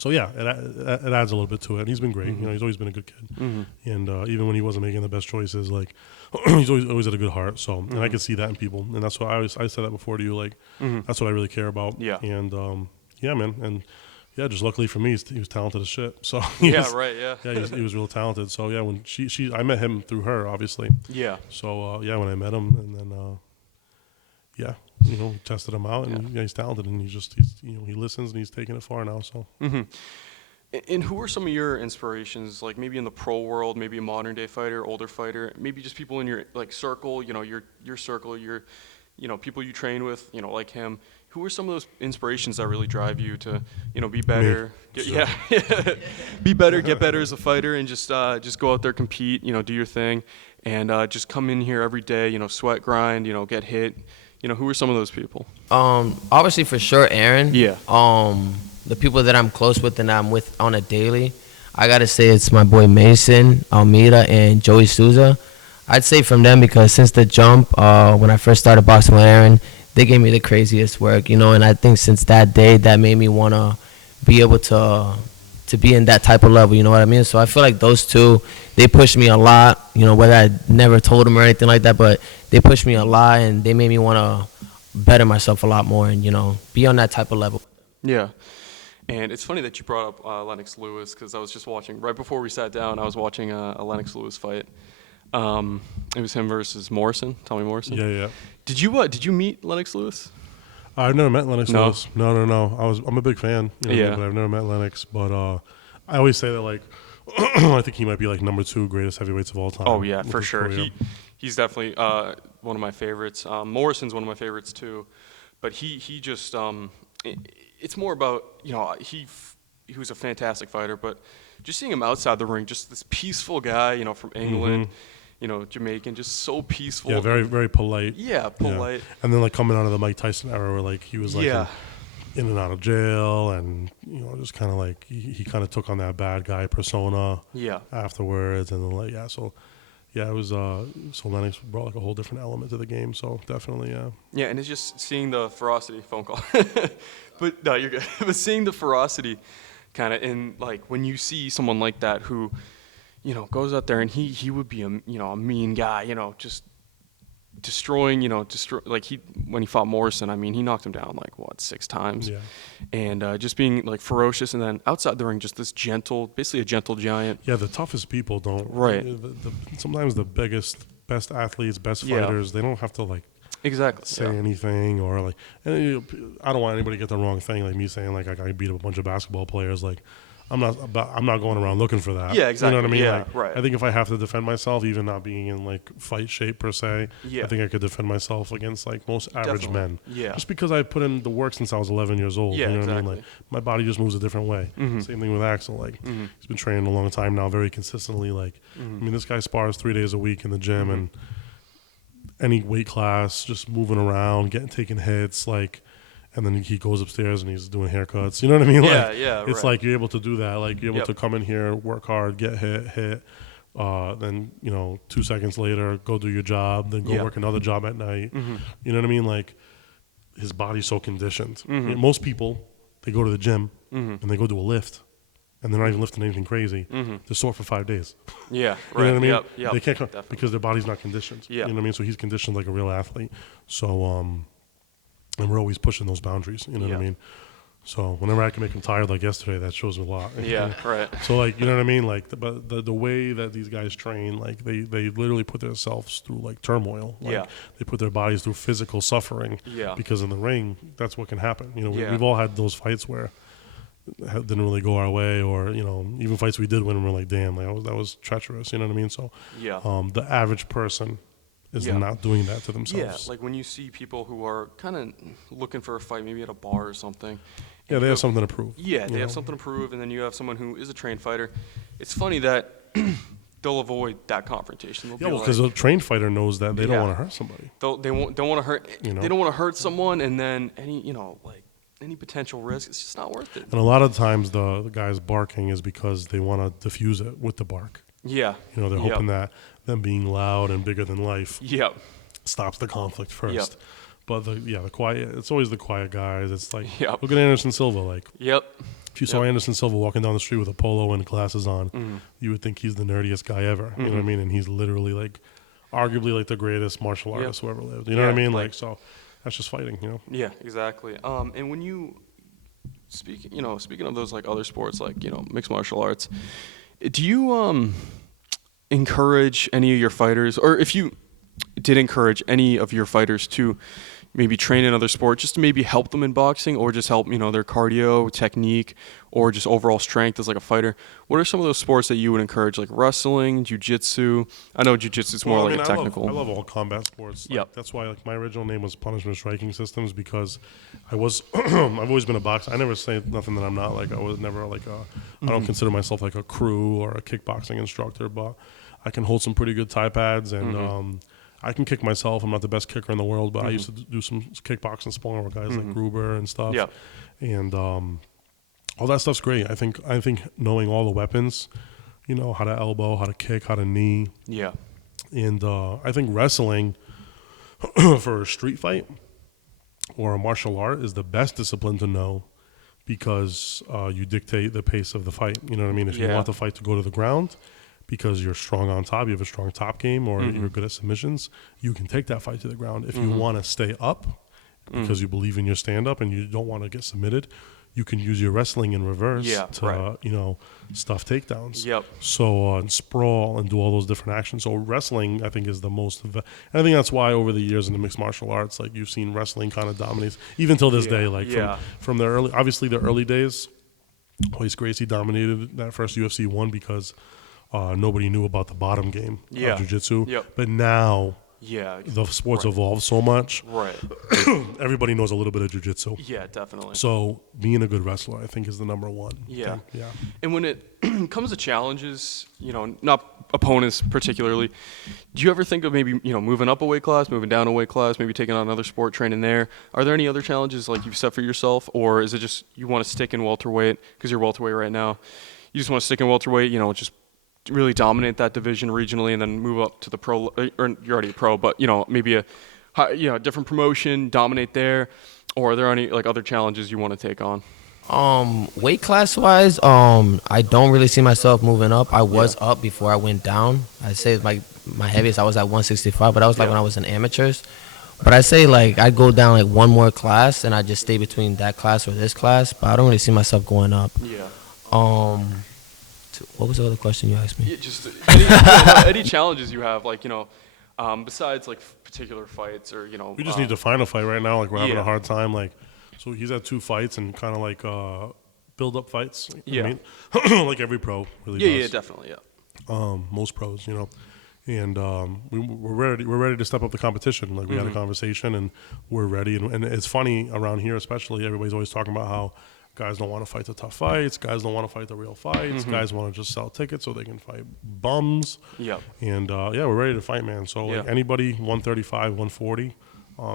So yeah, it adds a little bit to it. And he's been great. He's always been a good kid. And even when he wasn't making the best choices, like he's always had a good heart. So and I can see that in people. And that's why I said that before to you. Like that's what I really care about. Yeah. And yeah, man. And yeah, just luckily for me, he was talented as shit. So Yeah, right, yeah. Yeah, he was real talented. So yeah, when I met him through her, obviously. Yeah. So yeah, when I met him, and then yeah, tested him out, and he's talented, and he listens, and he's taking it far now. So. And who are some of your inspirations, like maybe in the pro world, maybe a modern day fighter, older fighter, maybe just people in your like circle, your circle, your people you train with, like him. Who are some of those inspirations that really drive you to, be better? Be better, get better as a fighter, and just go out there, compete, do your thing, and just come in here every day, sweat, grind, get hit. Who are some of those people? Obviously for sure Aaron. Yeah. The people that I'm close with and I'm with on a daily, I gotta say it's my boy Mason Almeida and Joey Souza. I'd say from them, because since the jump, when I first started boxing with Aaron, they gave me the craziest work, and I think since that day, that made me wanna be able to be in that type of level, you know what I mean? So I feel like those two, they pushed me a lot, whether I never told them or anything like that, but they pushed me a lot, and they made me wanna better myself a lot more, and be on that type of level. Yeah. And it's funny that you brought up Lennox Lewis, because I was just watching, right before we sat down, I was watching a Lennox Lewis fight. It was him versus Morrison, Tommy Morrison. Yeah. Did you meet Lennox Lewis? I've never met Lennox No? Lewis. No. I'm a big fan. Yeah. But I've never met Lennox. But I always say that, like, I think he might be like number 2 greatest heavyweights of all time. Oh yeah, with for his sure. career. He's definitely one of my favorites. Morrison's one of my favorites too, but he just it's more about he was a fantastic fighter, but just seeing him outside the ring, just this peaceful guy, from England. Jamaican, just so peaceful. Yeah, very, very polite. Yeah, polite. Yeah. And then like coming out of the Mike Tyson era, where like he was like Yeah. in and out of jail, and just kind of like he kind of took on that bad guy persona. Yeah. Afterwards, and then like it was so Lennox brought like a whole different element to the game. So definitely, yeah. Yeah, and it's just seeing the ferocity. Phone call. But no, you're good. But seeing the ferocity, kind of in like when you see someone like that who, goes out there and he would be a mean guy, just destroying, like when he fought Morrison, I mean, he knocked him down like 6 times. Yeah. And just being like ferocious, and then outside the ring, just this gentle, basically a gentle giant. Yeah, the toughest people don't. Right. Sometimes the biggest best athletes, best Yeah. fighters, they don't have to like Exactly. say Yeah. anything or like. And I don't want anybody to get the wrong thing, like me saying like I beat up a bunch of basketball players. Like I'm not going around looking for that. Yeah, exactly. You know what I mean? Yeah, like, right. I think if I have to defend myself, even not being in like fight shape per se, Yeah. I think I could defend myself against like most average Definitely. men. Yeah. Just because I put in the work since I was 11 years old. Yeah, you know what I exactly. mean? Like my body just moves a different way. Mhm. Same thing with Axel. Like Mhm. he's been training a long time now, very consistently. Like I mean, this guy spars 3 days a week in the gym and any weight class, just moving around, taking hits, like. And then he goes upstairs and he's doing haircuts. You know what I mean? Yeah, like, yeah, It's right. like you're able to do that. Like you're able Yep. to come in here, work hard, get hit. Then 2 seconds later, go do your job. Then go Yeah. work another job at night. You know what I mean? Like his body's so conditioned. Mm-hmm. Most people, they go to the gym and they go do a lift, and they're not even lifting anything crazy. They're sore for 5 days. Yeah. You Right. know what I mean? Yep. Yep. They can't come Definitely. because their body's not conditioned. Yeah. You know what I mean? So he's conditioned like a real athlete. So and we're always pushing those boundaries. You know what I Yeah. mean? So whenever I can make them tired, like yesterday, that shows a lot. Yeah. Right. So like you know what I mean? Like but the way that these guys train, like they literally put themselves through like turmoil. Like, Yeah. They put their bodies through physical suffering. Yeah. Because in the ring, that's what can happen. You know, Yeah. we've all had those fights where it didn't really go our way, or even fights we did win, and we're like, damn, like that was treacherous. You know what I mean? So Yeah. the average person is Yeah. not doing that to Yeah, themselves. like when you see people who are kind of looking for a fight, maybe at a bar or something. Yeah, they have something to prove. Yeah, you they have know? something to prove, and then you have someone who is a trained fighter. It's funny that they'll avoid that confrontation. They'll Yeah, be well, because a trained fighter knows that they don't Yeah. want to hurt somebody. they don't want to hurt. You know? They don't want to hurt someone, and then any potential risk, it's just not worth it. And a lot of times the guys barking is because they want to diffuse it with the bark. Yeah. You know, they're Yep. hoping that them being loud and bigger than life Yep. stops the conflict first. Yep. But the quiet, it's always the quiet guys. It's like, Yep. look at Anderson Silva. Like, Yep. if you saw Yep. Anderson Silva walking down the street with a polo and glasses on, you would think he's the nerdiest guy ever. You know what I mean? And he's literally like, arguably like the greatest martial artist who ever lived. You know what I Yeah, mean? like- Like, so that's just fighting, you know? Yeah, exactly. And when you speaking of those like other sports, like mixed martial arts, do you encourage any of your fighters, or if you did encourage any of your fighters to maybe train another sport, just to maybe help them in boxing, or just help their cardio, technique, or just overall strength as like a fighter? What are some of those sports that you would encourage, like wrestling, jiu-jitsu? I know jiu-jitsu is more Well, I like mean, a technical. I love all combat sports. Like, Yep. That's why like my original name was Punishment Striking Systems, because I was I've always been a boxer. I never say nothing that I'm not. Like I was never like I don't consider myself like a crew or a kickboxing instructor, but I can hold some pretty good Thai pads and I can kick myself. I'm not the best kicker in the world, but I used to do some kickboxing sparring with guys like Gruber and stuff. Yep. And all that stuff's great. I think knowing all the weapons, how to elbow, how to kick, how to knee. Yeah. And I think wrestling for a street fight or a martial art is the best discipline to know, because you dictate the pace of the fight. You know what I mean? If you Yeah. want the fight to go to the ground because you're strong on top, you have a strong top game, or you're good at submissions, you can take that fight to the ground. If you want to stay up because you believe in your stand-up and you don't want to get submitted, you can use your wrestling in reverse to, stuff takedowns. Yep. So and sprawl and do all those different actions. So wrestling, I think, is the most. And I think that's why over the years in the mixed martial arts, like you've seen wrestling kind of dominate, even till this day. Like from the early days, Royce Gracie dominated that first UFC one because nobody knew about the bottom game of jiu-jitsu. Yep. But now Yeah. the sport's evolved so much. Right. Everybody knows a little bit of jiu-jitsu. Yeah, definitely. So being a good wrestler, I think, is the number one Yeah. thing. Yeah. And when it comes to challenges, not opponents particularly, do you ever think of maybe, moving up a weight class, moving down a weight class, maybe taking on another sport, training there? Are there any other challenges like you've set for yourself, or is it just you want to stick in welterweight because you're welterweight right now? You just want to stick in welterweight, just really dominate that division regionally and then move up to the pro, or you're already a pro, but, maybe a different promotion, dominate there? Or are there any like other challenges you want to take on? Weight class wise, I don't really see myself moving up. I was up before I went down. I'd say like my heaviest I was at 165, but that was like when I was in amateurs. But I'd say like I'd go down like one more class and I'd just stay between that class or this class, but I don't really see myself going up. Yeah. What was the other question you asked me? Yeah, just any challenges you have, like, Besides like particular fights or We just need to find a fight right now. Like we're having Yeah. a hard time. Like, so he's had 2 fights and kind of like build up fights. You know what I mean? Like every pro really Yeah, does. definitely, yeah. Most pros, you know. And we're ready to step up the competition. Like we had a conversation and we're ready. And it's funny around here, especially everybody's always talking about how guys don't want to fight the tough fights. Guys don't want to fight the real fights. Guys want to just sell tickets so they can fight bums. Yeah. And we're ready to fight, man. So like Yeah. anybody 135, 140,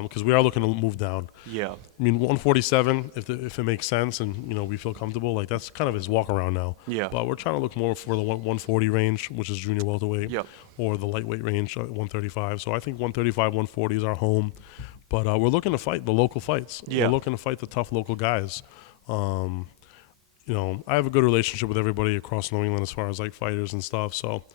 because we are looking to move down. Yeah. I mean 147 if it makes sense and you know we feel comfortable. Like that's kind of his walk around now. Yeah. But we're trying to look more for the 140 range, which is junior welterweight. Yep. Or the lightweight range, 135. So I think 135, 140 is our home. But we're looking to fight the local fights. Yeah. We're looking to fight the tough local guys. You know, I have a good relationship with everybody across New England as far as like fighters and stuff. So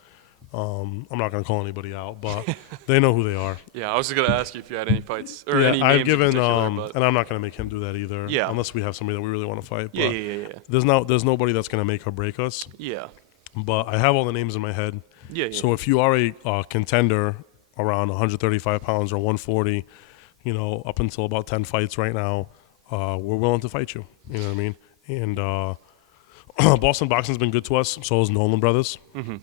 I'm not going to call anybody out, but they know who they are. Yeah, I was just gonna ask you if you had any fights or any I've names given, in particular, but and I'm not going to make him do that either. Yeah. Unless we have somebody that we really want to fight. yeah, But yeah. There's nobody that's going to make or break us. Yeah. But I have all the names in my head. Yeah. So if you are a contender around 135 pounds or 140, you know, up until about 10 fights right now, we're willing to fight you. You know what I mean? And Boston Boxing's been good to us. So is Nolan Brothers. Mm-hmm.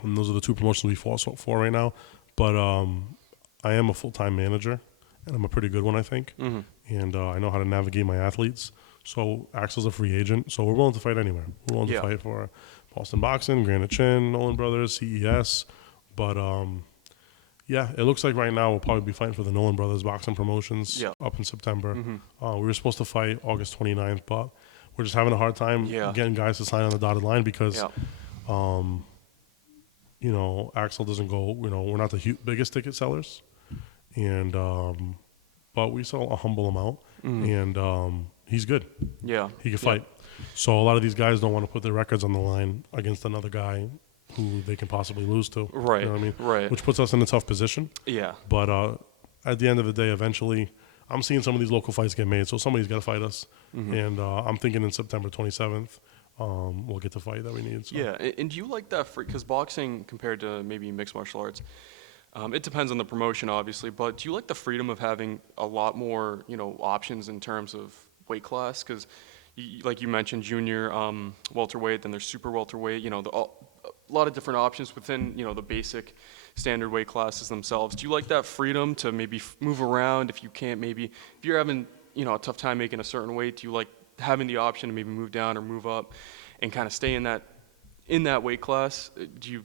And those are the 2 promotions we fought for right now. But I am a full-time manager, and I'm a pretty good one, I think. Mm-hmm. And I know how to navigate my athletes. So Axel's a free agent. So we're willing to fight anywhere. We're willing to fight for Boston Boxing, Granite Chin, Nolan Brothers, CES. But, it looks like right now we'll probably be fighting for the Nolan Brothers boxing promotions up in September. Mm-hmm. We were supposed to fight August 29th, but we're just having a hard time getting guys to sign on the dotted line because, you know, Axel doesn't go, you know, we're not the biggest ticket sellers. And, but we sell a humble amount. And he's good. Yeah. He can fight. So a lot of these guys don't want to put their records on the line against another guy who they can possibly lose to. Right. You know what I mean? Right. Which puts us in a tough position. Yeah. But at the end of the day, eventually, I'm seeing some of these local fights get made. So somebody's got to fight us. Mm-hmm. And I'm thinking in September 27th, we'll get the fight that we need. So. Yeah. And do you like that because boxing compared to maybe mixed martial arts, it depends on the promotion, obviously. But do you like the freedom of having a lot more, you know, options in terms of weight class? Because like you mentioned, junior welterweight, then there's super welterweight, you know, a lot of different options within, you know, the basic standard weight classes themselves. Do you like that freedom to maybe move around if you can't maybe, if you're having, you know, a tough time making a certain weight, do you like having the option to maybe move down or move up and kind of stay in that weight class? Do you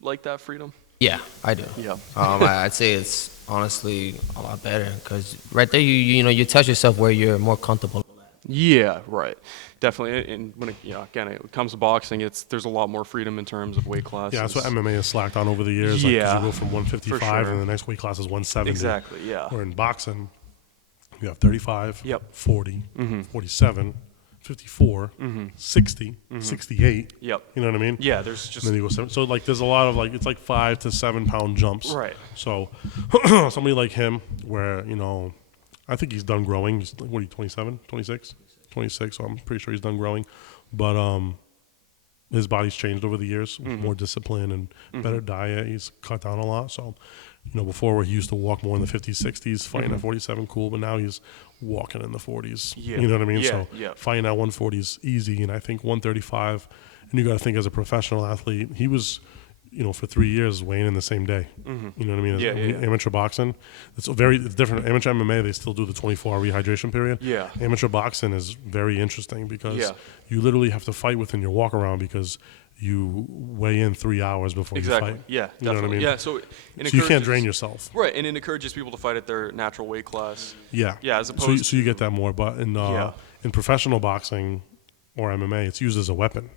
like that freedom? Yeah, I do. Yeah. I'd say it's honestly a lot better because right there, you touch yourself where you're more comfortable. Yeah, right. Definitely. And when again, it comes to boxing, there's a lot more freedom in terms of weight classes. Yeah, that's what MMA has slacked on over the years. Like, 'cause you go from 155 and the next weight class is 170. Exactly, yeah. Where in boxing, you have 35, 40, 47, 54, 60, 68. Yep. You know what I mean? Yeah, there's just... And then you go 7. So, like, there's a lot of, like, it's like 5 to 7 pound jumps. Right. So, somebody like him where, you know, I think he's done growing. He's, what are you, 27, 26? 26, so I'm pretty sure he's done growing. But his body's changed over the years, more discipline and better diet. He's cut down a lot. So, you know, before where he used to walk more in the 50s, 60s, fighting at 47, cool. But now he's walking in the 40s. Yeah. You know what I mean? Yeah, So fighting at 140 is easy. And I think 135, and you got to think as a professional athlete, he was, you know, for 3 years weighing in the same day. You know what I mean? Yeah. Amateur boxing, it's different. Amateur MMA, they still do the 24-hour rehydration period. Yeah. Amateur boxing is very interesting because you literally have to fight within your walk around because you weigh in 3 hours before you fight. Yeah, you know what I mean? Yeah, so you can't drain yourself. Right, and it encourages people to fight at their natural weight class. Yeah. Yeah, as opposed so you get that more. But in professional boxing or MMA, it's used as a weapon.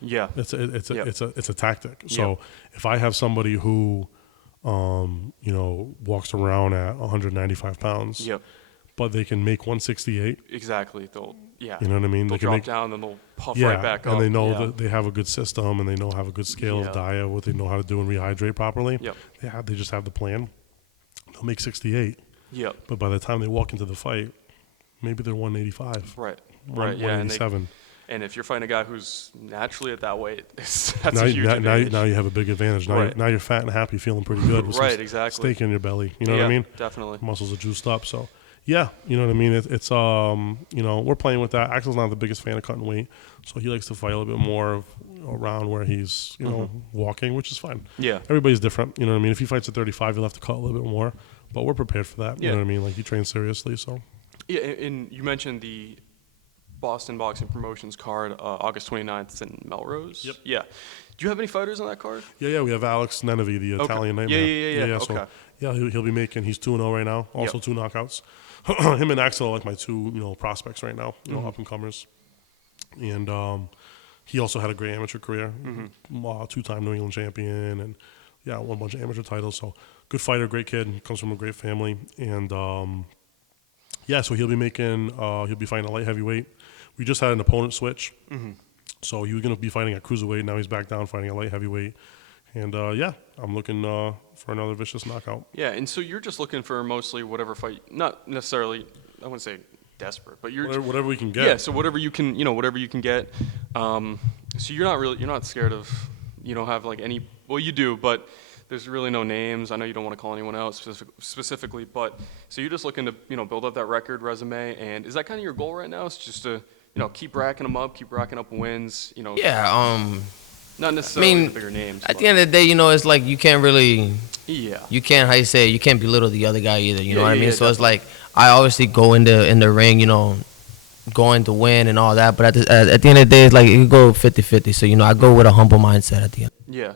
Yeah. It's a tactic. So if I have somebody who, you know, walks around at 195 pounds, but they can make 168. Exactly. You know what I mean? They'll they can drop make, down, then they'll puff right back up. and they know that they have a good system, and they know have a good scale of diet, what they know how to do and rehydrate properly. They just have the plan. They'll make 68. But by the time they walk into the fight, maybe they're 185. Right. 187. And if you're fighting a guy who's naturally at that weight, that's now, a huge advantage. now you have a big advantage. Right. You're fat and happy, feeling pretty good with Right, some exactly. steak in your belly. You know what I mean? Definitely. Muscles are juiced up. So, yeah, you know what I mean? It's you know, we're playing with that. Axel's not the biggest fan of cutting weight, so he likes to fight a little bit more around where he's, you know, walking, which is fine. Yeah. Everybody's different. You know what I mean? If he fights at 35, he'll have to cut a little bit more, but we're prepared for that. You know what I mean? Like, he trains seriously, so. Yeah, and you mentioned the Boston Boxing Promotions card, August 29th. It's in Melrose. Yep. Yeah. Do you have any fighters on that card? Yeah, we have Alex Nenevi, the Italian nightmare. Yeah. So, Okay. yeah, he'll be making, he's 2-0 right now, also 2 knockouts. Him and Axel are like my 2, you know, prospects right now, you know, up-and-comers. And he also had a great amateur career, 2-time New England champion, and, yeah, won a bunch of amateur titles. So, good fighter, great kid, comes from a great family. And, yeah, so he'll be fighting a light heavyweight. We just had an opponent switch. So he was going to be fighting at cruiserweight. Now he's back down fighting a light heavyweight. And, yeah, I'm looking for another vicious knockout. Yeah, and so you're just looking for mostly whatever fight, not necessarily, I wouldn't say desperate, but you're Whatever we can get. Yeah, so whatever you can, whatever you can get. So you're not scared of, you don't have like any, well, you do, but there's really no names. I know you don't want to call anyone out specifically, but so you're just looking to, build up that record resume. And is that kind of your goal right now? It's just to, keep racking them up, keep racking up wins, Yeah. Not necessarily mean, the bigger names. At the end of the day, it's like you can't really, yeah. you can't, how you say, you can't belittle the other guy either. You know what I mean? So definitely. it's like I obviously go in the ring, going to win and all that. But at the end of the day, it's like you go 50-50. So I go with a humble mindset at the end. Yeah.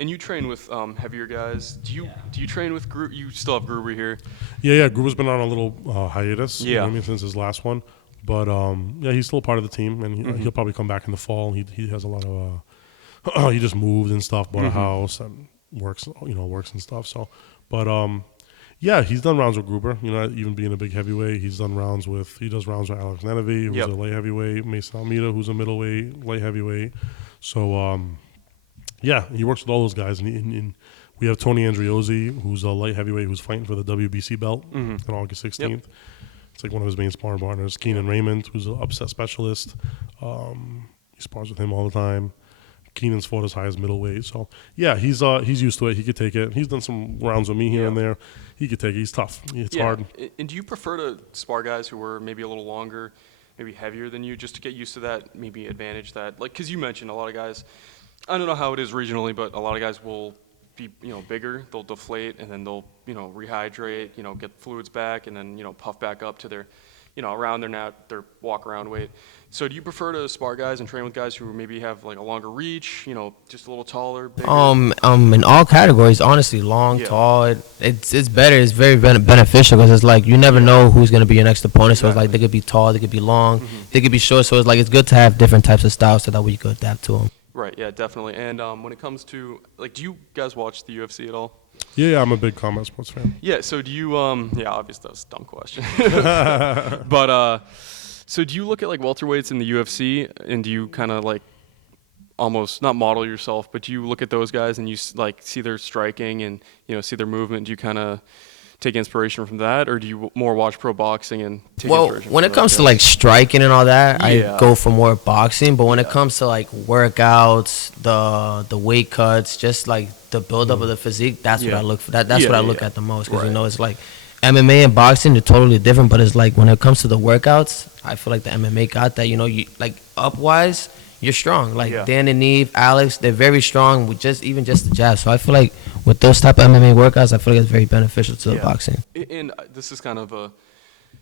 And you train with heavier guys. Do you train with Gruber? You still have Gruber here? Yeah. Gruber's been on a little hiatus. Yeah. You know what I mean, since his last one. But yeah, he's still part of the team, and he'll probably come back in the fall. He has a lot of he just moved and stuff, bought a house and works and stuff. So, but yeah, he's done rounds with Gruber. Even being a big heavyweight, he does rounds with Alex Nenevi, who's a light heavyweight, Mason Almeida, who's a middleweight, light heavyweight. So yeah, he works with all those guys, and we have Tony Andriozzi, who's a light heavyweight, who's fighting for the WBC belt on August 16th. Yep. It's like one of his main sparring partners. Keenan Raymond, who's an upset specialist. He spars with him all the time. Keenan's fought as high as middleweight. So, yeah, he's used to it. He could take it. He's done some rounds with me here and there. He could take it. He's tough. It's hard. And do you prefer to spar guys who were maybe a little longer, maybe heavier than you, just to get used to that, maybe advantage that? Like, because you mentioned a lot of guys, I don't know how it is regionally, but a lot of guys will be, bigger. They'll deflate, and then they'll, rehydrate, get fluids back, and then, puff back up to their, around their walk-around weight. So do you prefer to spar guys and train with guys who maybe have like a longer reach, just a little taller, bigger? In all categories, honestly, long, tall, it's better. It's very beneficial because it's like you never know who's gonna be your next opponent. So it's like they could be tall, they could be long, they could be short. So it's like it's good to have different types of styles so that way you could adapt to them. Right. Yeah, definitely. And when it comes to like, do you guys watch the UFC at all? Yeah, I'm a big combat sports fan. Yeah. So do you? Yeah, obviously that was a dumb question. But so do you look at like welterweights in the UFC, and do you kind of like almost not model yourself, but do you look at those guys and you like see their striking and see their movement? Do you kind of take inspiration from that, or do you more watch pro boxing and take inspiration when from it comes that? to like striking and all that, I go for more boxing. But when it comes to like workouts, the weight cuts, just like the buildup of the physique, that's what I look for. That's what I look at the most because it's like MMA and boxing, they're totally different. But it's like when it comes to the workouts, I feel like the MMA got that. You like up-wise, you're strong. Like Dan and Neve, Alex, they're very strong with just the jab. So I feel like with those type of MMA workouts, I feel like it's very beneficial to the boxing. And this is kind of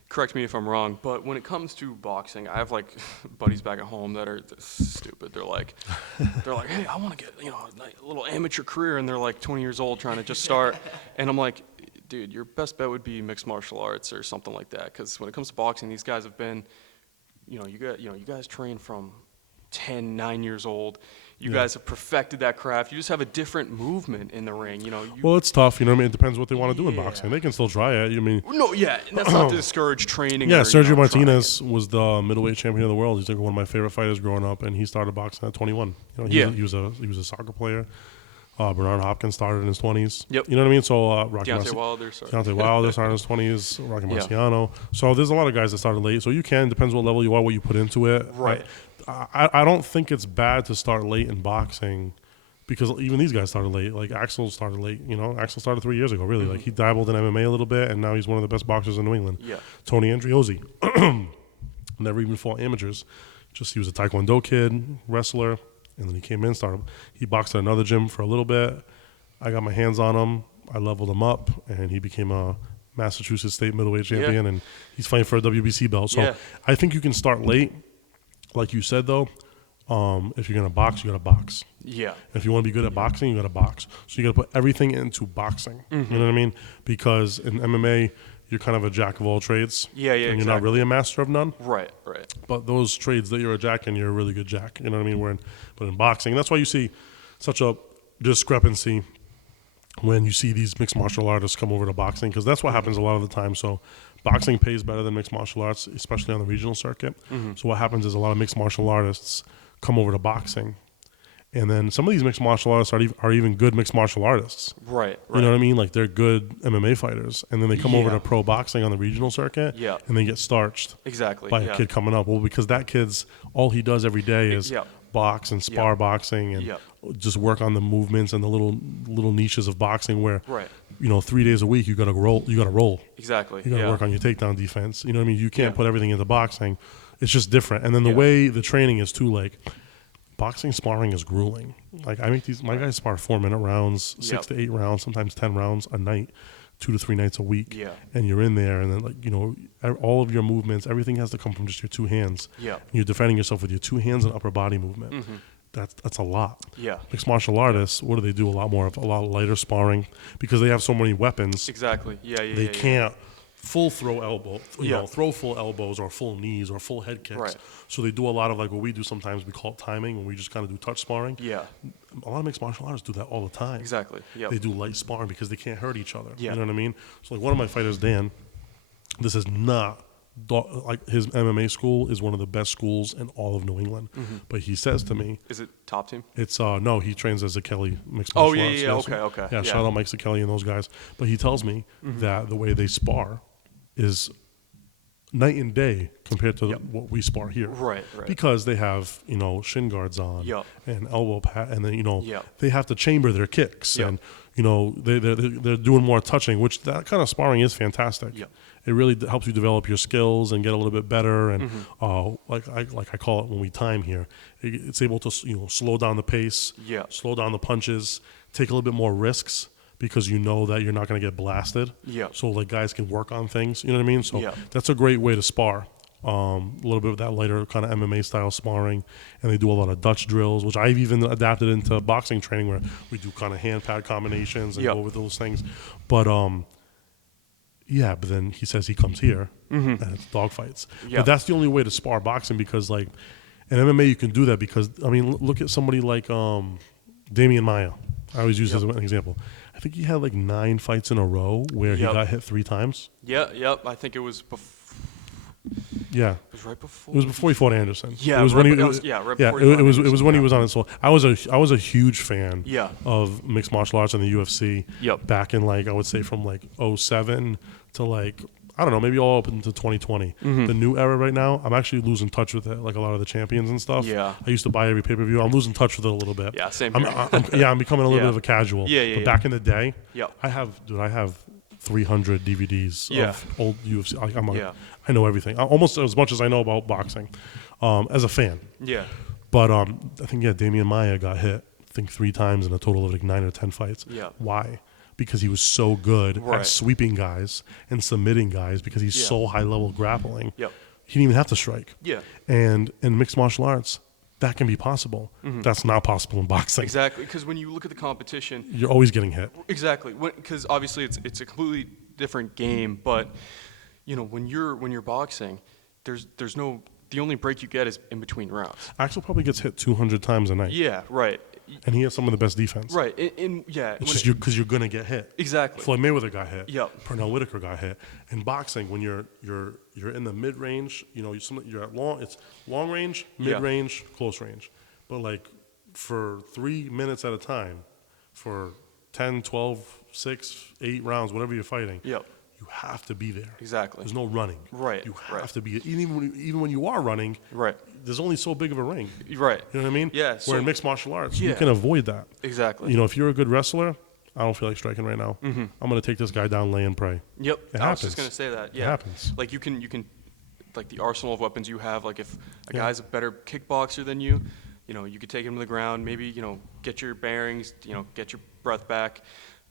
correct me if I'm wrong, but when it comes to boxing, I have like buddies back at home that are stupid. They're like, hey, I want to get a little amateur career, and they're like 20 years old trying to just start, and I'm like, dude, your best bet would be mixed martial arts or something like that, because when it comes to boxing, these guys have been, you guys train from 9 years old. You guys have perfected that craft. You just have a different movement in the ring. Well, it's tough. It depends what they want to do in boxing. They can still try it. And that's not to discourage training. Yeah, or, Sergio Martinez was the middleweight champion of the world. He's like one of my favorite fighters growing up, and he started boxing at 21. He was a soccer player. Bernard Hopkins started in his 20s. Yep. You know what I mean? So Deontay Wilder started in his 20s. Rocky Marciano. So there's a lot of guys that started late. So you can, depends what level you are, what you put into it. Right. I don't think it's bad to start late in boxing, because even these guys started late. Like Axel started late. Axel started 3 years ago. Really, like he dabbled in MMA a little bit, and now he's one of the best boxers in New England. Yeah. Tony Andriozzi never even fought amateurs. Just he was a Taekwondo kid, wrestler, and then he came in, he boxed at another gym for a little bit. I got my hands on him. I leveled him up, and he became a Massachusetts state middleweight champion, and he's fighting for a WBC belt. So I think you can start late. Like you said, though, if you're going to box, you got to box. Yeah. If you want to be good at boxing, you got to box. So you got to put everything into boxing. You know what I mean? Because in MMA, you're kind of a jack of all trades. Yeah, and you're not really a master of none. Right. But those trades that you're a jack in, you're a really good jack. You know what I mean? But in boxing, that's why you see such a discrepancy when you see these mixed martial artists come over to boxing, because that's what happens a lot of the time. So boxing pays better than mixed martial arts, especially on the regional circuit. So what happens is a lot of mixed martial artists come over to boxing, and then some of these mixed martial artists are even good mixed martial artists. Right. You know what I mean? Like they're good MMA fighters, and then they come over to pro boxing on the regional circuit, and they get starched by a kid coming up. Well, because that kid's all he does every day is box and spar boxing and just work on the movements and the little niches of boxing where 3 days a week you got to roll. You got to roll. Exactly. You got to work on your takedown defense. You know what I mean? You can't put everything into boxing. It's just different. And then the way the training is too, like boxing sparring is grueling. Like I make my guys spar 4-minute rounds, 6 to 8 rounds, sometimes 10 rounds a night, 2 to 3 nights a week. Yeah. And you're in there, and then all of your movements, everything has to come from just your 2 hands. Yeah. And you're defending yourself with your 2 hands and upper body movement. That's a lot. Yeah. Mixed martial artists, what do they do? A lot lighter sparring, because they have so many weapons. Exactly. They can't full throw elbow, throw full elbows or full knees or full head kicks. Right. So they do a lot of like what we do sometimes. We call it timing, when we just kind of do touch sparring. Yeah. A lot of mixed martial artists do that all the time. Exactly. Yeah. They do light sparring because they can't hurt each other. Yeah. You know what I mean? So like one of my fighters, Dan, this is not like his MMA school is one of the best schools in all of New England. But he says to me, "Is it top team?" It's no, he trains as a Kelly mixed martial arts. Yeah. Okay. Yeah, shout out Mike Kelly and those guys. But he tells me that the way they spar is night and day compared to what we spar here. Right. Because they have, shin guards on and elbow pad, and then, they have to chamber their kicks and, they're doing more touching, which that kind of sparring is fantastic. It really helps you develop your skills and get a little bit better. And like I call it when we time here, it's able to, slow down the pace, slow down the punches, take a little bit more risks, because you know that you're not going to get blasted. So like guys can work on things, you know what I mean? So that's a great way to spar. A little bit of that lighter kind of MMA style sparring, and they do a lot of Dutch drills, which I've even adapted into boxing training, where we do kind of hand pad combinations and go over those things. But but then he says he comes here and it's dogfights. But that's the only way to spar boxing, because like in MMA you can do that, because I mean look at somebody like Damian Maia. I always use this as an example. I think he had like 9 fights in a row where he got hit 3 times. I think it was Yeah. It was right before. It was before he fought Anderson. Yeah, it was right, when he. right before he it was. fought It was when he Anderson, was on it. So I was a huge fan. Yeah. Of mixed martial arts in the UFC. Yep. Back in like I would say from like 2007 to like I don't know, maybe all up into 2020. The new era right now, I'm actually losing touch with it. Like a lot of the champions and stuff. Yeah. I used to buy every pay-per-view. I'm losing touch with it a little bit. Yeah, same I'm becoming a little bit of a casual. But back in the day, I have 300 DVDs of old UFC. I know everything, almost as much as I know about boxing, as a fan. Yeah. But I think Damian Maia got hit, I think 3 times in a total of like 9 or 10 fights. Yeah. Why? Because he was so good at sweeping guys and submitting guys, because he's so high level grappling. Yep. He didn't even have to strike. Yeah. And in mixed martial arts, that can be possible. That's not possible in boxing. Exactly, because when you look at the competition, You're always getting hit. Exactly, because obviously it's a completely different game. But when you're boxing, there's no, the only break you get is in between rounds. Axel probably gets hit 200 times a night. Yeah, right. And he has some of the best defense. Right. It's just because you're gonna get hit. Exactly. Floyd Mayweather got hit. Yep. Pernell Whitaker got hit. In boxing, when you're in the mid range, you're at long. It's long range, mid range, close range. But like for 3 minutes at a time, for 10, 12, 6, 8 rounds, whatever you're fighting. Yep. you have to be there. Exactly. There's no running. Right, You have right. to be, even when you are running, Right. there's only so big of a ring. Right. You know what I mean? Yeah, Where so- in mixed martial arts, you Yeah. can avoid that. Exactly. You know, if you're a good wrestler, I don't feel like striking right now. Mm-hmm. I'm going to take this guy down, lay and pray. Yep. It I was just happens. gonna say that. It Yeah. happens. Like you can, like the arsenal of weapons you have. Like if a Yeah. guy's a better kickboxer than you, you could take him to the ground. Maybe get your bearings. Get your breath back.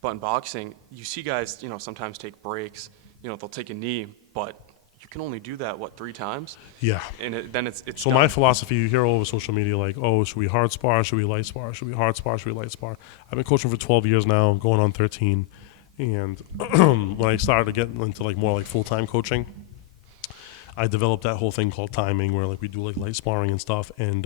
But in boxing, you see guys, sometimes take breaks. They'll take a knee, but you can only do that 3 times, Yeah. and then it's So done. my philosophy, you hear all over social media like, oh, should we hard spar? Should we light spar? Should we hard spar? Should we light spar? I've been coaching for 12 years now, going on 13. And when I started to get into like more like full-time coaching, I developed that whole thing called timing where like we do like light sparring and stuff. And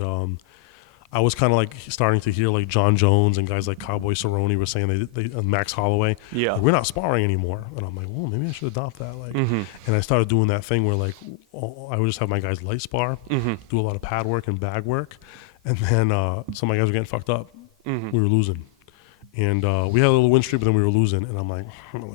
I was kind of like starting to hear like John Jones and guys like Cowboy Cerrone were saying they Max Holloway, Yeah. like, we're not sparring anymore. And I'm like, well, maybe I should adopt that. Like, Mm-hmm. and I started doing that thing where like I would just have my guys light spar, Mm-hmm. do a lot of pad work and bag work, and then some of my guys were getting fucked up. Mm-hmm. We were losing, and we had a little win streak, but then we were losing. And I'm like,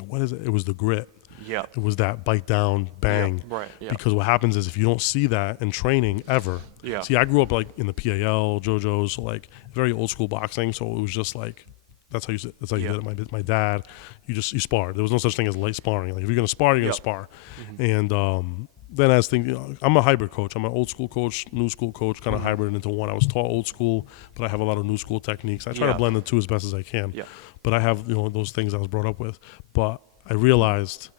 what is it? It was the grit. Yeah. It was that bite down, bang. Yeah, right, yeah. Because what happens is if you don't see that in training ever. Yeah. See, I grew up like in the PAL, JoJo's, so like very old school boxing. So it was just like that's how you did it. My dad, you sparred. There was no such thing as light sparring. Like if you're gonna spar, you're gonna spar. Mm-hmm. And then as things, I'm a hybrid coach. I'm an old school coach, new school coach, kind of hybrid into one. I was taught old school, but I have a lot of new school techniques. I try to Yeah. blend the two as best as I can. Yeah. But I have those things I was brought up with. But I realized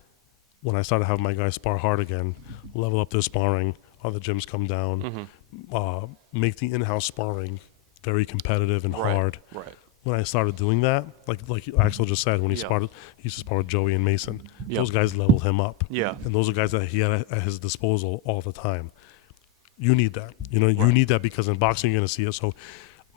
when I started having my guys spar hard again, level up their sparring, other gyms come down, make the in-house sparring very competitive and Right, hard. right. When I started doing that, like Axel just said, when he Yeah. he used to spar with Joey and Mason. Yeah. Those guys leveled him up. Yeah. And those are guys that he had at his disposal all the time. You need that. You Right. need that because in boxing you're going to see it. So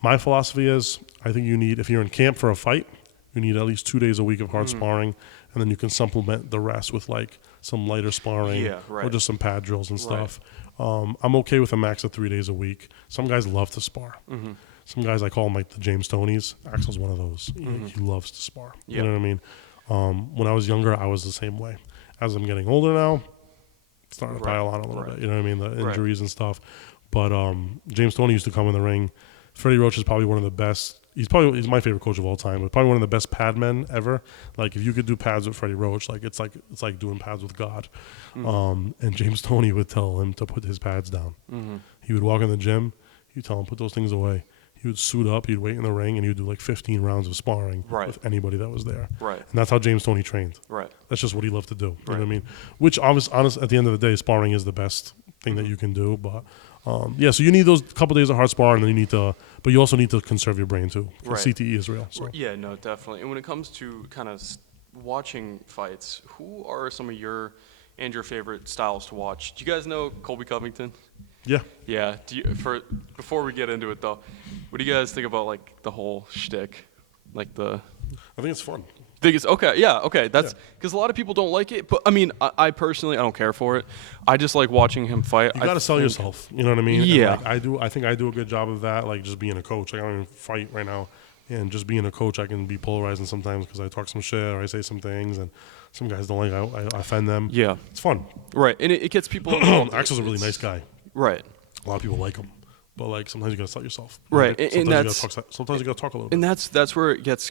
my philosophy is I think you need, if you're in camp for a fight, you need at least 2 days a week of hard sparring, and then you can supplement the rest with like some lighter sparring Yeah, right. or just some pad drills and Right. stuff. I'm okay with a max of 3 days a week. Some guys love to spar. Mm-hmm. Some guys I call them like the James Tonys. Axel's one of those. He loves to spar. Yeah. You know what I mean? When I was younger, I was the same way. As I'm getting older now, it's starting to Right, pile on a little right. bit. You know what I mean? The Right. injuries and stuff. But James Toney used to come in the ring. Freddie Roach is probably one of the best. He's my favorite coach of all time, but probably one of the best pad men ever. Like if you could do pads with Freddie Roach, it's like doing pads with God. And James Toney would tell him to put his pads down. He would walk in the gym. He'd tell him put those things away. He would suit up. He'd wait in the ring, and he would do like 15 rounds of sparring Right. with anybody that was there. Right. And that's how James Toney trained. Right. That's just what he loved to do. You know what I Right. mean? Which, honest, at the end of the day, sparring is the best thing that you can do. But yeah, so you need those couple days of hard sparring, and then you need to, but you also need to conserve your brain too. 'Cause Right. CTE is real. So. Yeah, no, definitely. And when it comes to kind of watching fights, who are some of your favorite styles to watch? Do you guys know Colby Covington? Yeah. Yeah. Before we get into it though, what do you guys think about like the whole shtick, like the? I think it's fun. Think it's okay. Yeah. Okay. That's Yeah. because a lot of people don't like it, but I mean, I personally I don't care for it. I just like watching him fight. You got to sell yourself. You know what I mean? Yeah. And, like, I think I do a good job of that. Like just being a coach. Like I don't even fight right now, and just being a coach, I can be polarizing sometimes because I talk some shit or I say some things, and some guys don't like. I offend them. Yeah. It's fun. Right, and it gets people involved. Axel's a really nice guy. Right. A lot of people like him, but like sometimes you gotta sell yourself. Right, Sometimes and sometimes you gotta talk a little bit. And that's where it gets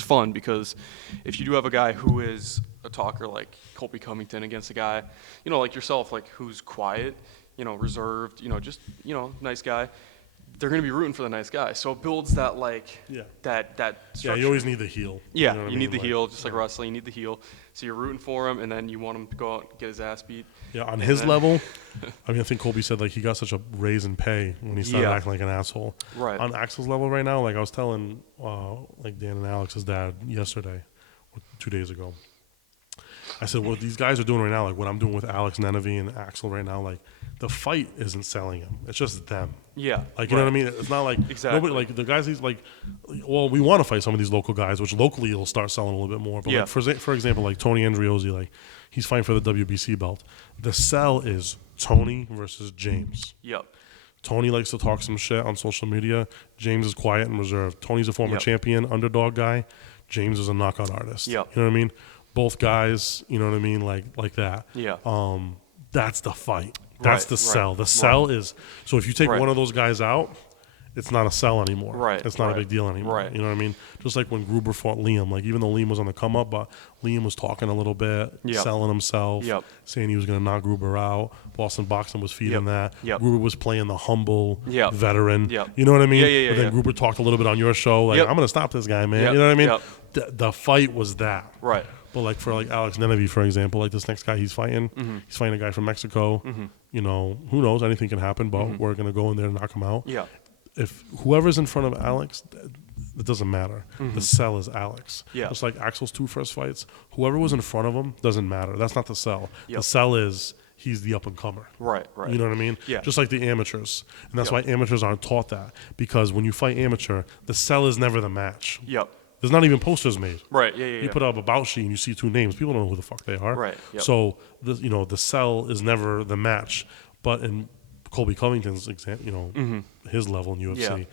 fun because if you do have a guy who is a talker like Colby Covington against a guy, like yourself, like who's quiet, reserved, just nice guy, they're gonna be rooting for the nice guy. So it builds that like Yeah. that Yeah, structure. you always need the heel. Yeah, know what I you need mean? the heel, just like wrestling. You need the heel. So you're rooting for him, and then you want him to go out and get his ass beat. Yeah, on And his then- level, I mean, I think Colby said like he got such a raise in pay when he started Yeah. acting like an asshole. Right. On Axel's level right now, like I was telling like Dan and Alex's dad yesterday, or 2 days ago. I said, what these guys are doing right now, like what I'm doing with Alex Nenevy and Axel right now, like the fight isn't selling him. It's just them. Yeah. Like, you know what I mean? It's not like Exactly. nobody, like the guys, he's like, well, we want to fight some of these local guys, which locally will start selling a little bit more. But Yeah. like, for example, like Tony Andriozzi, like he's fighting for the WBC belt. The sell is Tony versus James. Yep. Tony likes to talk some shit on social media. James is quiet and reserved. Tony's a former Yep. champion, underdog guy. James is a knockout artist. Yep. You know what I mean? both guys, you know what I mean, like that. Yeah. That's the fight. That's Right, the right, sell. The sell is, so if you take Right. one of those guys out, it's not a sell anymore. Right, It's not right, a big deal anymore. right. You know what I mean? Just like when Gruber fought Liam, like even though Liam was on the come up, but Liam was talking a little bit, Yep. selling himself, Yep. saying he was going to knock Gruber out. Boston Boxing was feeding Yep. that. Yep. Gruber was playing the humble Yep. veteran. Yep. You know what I mean? Yeah, yeah, yeah, But then yeah. Gruber talked a little bit on your show, like, Yep. I'm going to stop this guy, man. Yep. You know what I mean? Yep. The fight was that. Right. But like for like Alex Nenevy, for example, like this next guy he's fighting, he's fighting a guy from Mexico. You know, who knows? Anything can happen, but we're going to go in there and knock him out. Yeah. If whoever's in front of Alex, it doesn't matter. The sell is Alex. Yeah. Just like Axel's 2 first fights, whoever was in front of him doesn't matter. That's not the sell. Yep. The sell is he's the up and comer. Right. Right. You know what I mean? Yeah. Just like the amateurs. And that's Yep. why amateurs aren't taught that. Because when you fight amateur, the sell is never the match. Yep. There's not even posters made. Right. Yeah. Yeah. You yeah. put up a about sheet and you see 2 names. People don't know who the fuck they are. Right, yep. So the sell is never the match. But in Colby Covington's his level in UFC,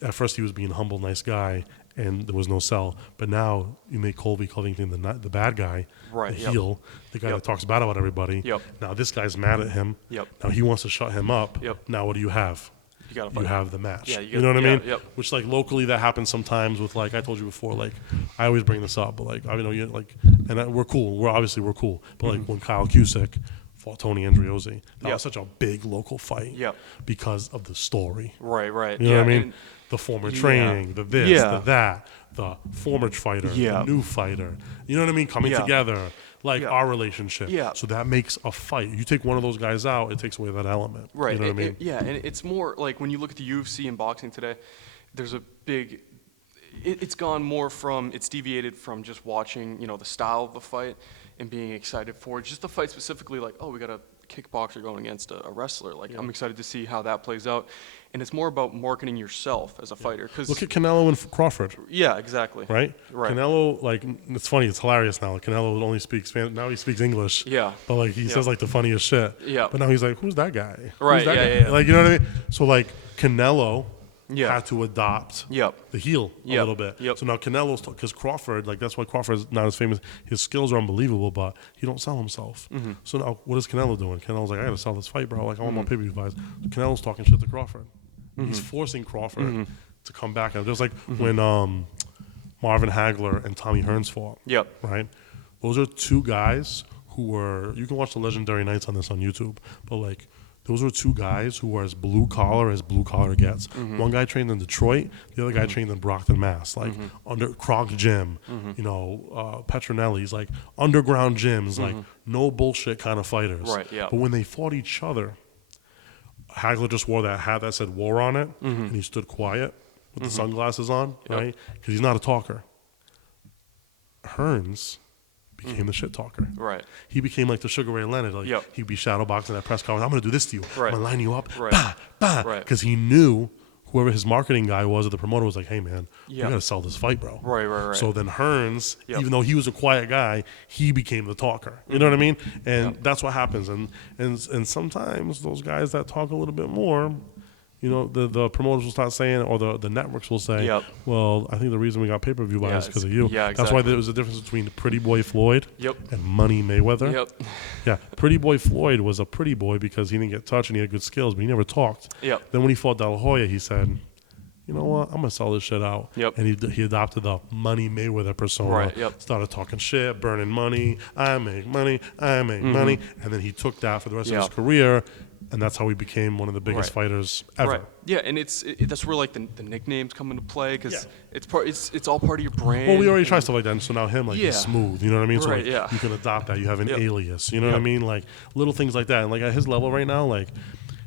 Yeah. at first he was being a humble, nice guy, and there was no sell. But now you make Colby Covington the bad guy, Right, the yep. heel, the guy Yep. that talks bad about everybody. Yep. Now this guy's mad at him. Yep. Now he wants to shut him up. Yep. Now what do you have? You gotta You fight. have the match. Yeah, you know what I yeah, mean? yep. Which like locally that happens sometimes with like I told you before. Like I always bring this up, but like I know you like, and we're cool. We're cool. But like when Kyle Cusick fought Tony Andriozzi, that Yep. was such a big local fight. Yep. Because of the story. Right. Right. You know yeah. what I mean? and- The former Yeah. training, the this, Yeah. the that, the former fighter, Yeah. the new fighter. You know what I mean? Coming Yeah. together, like Yeah. our relationship. Yeah. So that makes a fight. You take one of those guys out, it takes away that element. Right. You know what I mean? Yeah, and it's more like when you look at the UFC and boxing today, there's a big. It's gone more from. It's deviated from just watching, the style of the fight and being excited for it. Just the fight specifically, like, oh, we got a kickboxer going against a wrestler. Like, I'm excited to see how that plays out. And it's more about marketing yourself as a fighter. 'Cause Look at Canelo and Crawford. yeah, exactly. Right? Right. Canelo, like, it's funny, it's hilarious now. Like, Canelo only speaks Spanish. Now he speaks English. Yeah. But, like, he says, like, the funniest shit. Yeah. But now he's like, who's that guy? Who's Right, that yeah, guy? yeah, yeah. Like, you know what I mean? So, like, Canelo Yeah. had to adopt Yep. the heel a Yep. little bit. Yep. So now Canelo's, because Crawford, like, that's why Crawford's not as famous. His skills are unbelievable, but he don't sell himself. Mm-hmm. So now, what is Canelo doing? Canelo's like, I got to sell this fight, bro. Like, I want my pay-per-view buys. So Canelo's talking shit to Crawford. He's forcing Crawford to come back. And just like when Marvin Hagler and Tommy Hearns fought. Yep. Right? Those are 2 guys who were, you can watch the Legendary Nights on this on YouTube, but like, those were 2 guys who were as blue collar gets. One guy trained in Detroit, the other guy trained in Brockton, Mass. Like under Kronk Gym, Petronelli's, like underground gyms, like no bullshit kind of fighters. Right, yeah. But when they fought each other, Hagler just wore that hat that said war on it, and he stood quiet with the sunglasses on, Yep. right? Because he's not a talker. Hearns became the shit talker. Right. He became like the Sugar Ray Leonard. Like Yep. he'd be shadowboxing at press conference. I'm going to do this to you. Right. I'm going to line you up. Right. Bah, bah. Right. Because he knew whoever his marketing guy was or the promoter was like, hey, man, Yeah. we got to sell this fight, bro. Right. So then Hearns, Yep. even though he was a quiet guy, he became the talker. You know what I mean? And Yep. that's what happens. And sometimes those guys that talk a little bit more, the promoters will start saying, or the networks will say, Yep. well, I think the reason we got pay-per-view buys Yeah, is because of you. yeah, That's why exactly. there was a difference between Pretty Boy Floyd Yep. and Money Mayweather. Yep. Yeah, Pretty Boy Floyd was a pretty boy because he didn't get touched and he had good skills, but he never talked. Yep. Then when he fought De La Hoya, he said, you know what, I'm going to sell this shit out. Yep. And he adopted the Money Mayweather persona. Right, yep. Started talking shit, burning money, I make money, money. And then he took that for the rest of Yeah. his career, and that's how he became one of the biggest Right. fighters ever. Right. Yeah, and that's where like the nicknames come into play because Yeah. it's all part of your brand. Well, we already and- tried stuff like that, and so now him, like, Yeah. he's smooth, you know what I mean? So, Right, like, yeah. you can adopt that. You have an Yep. alias, you know what I Yep. mean? Like, little things like that. And, like, at his level right now, like,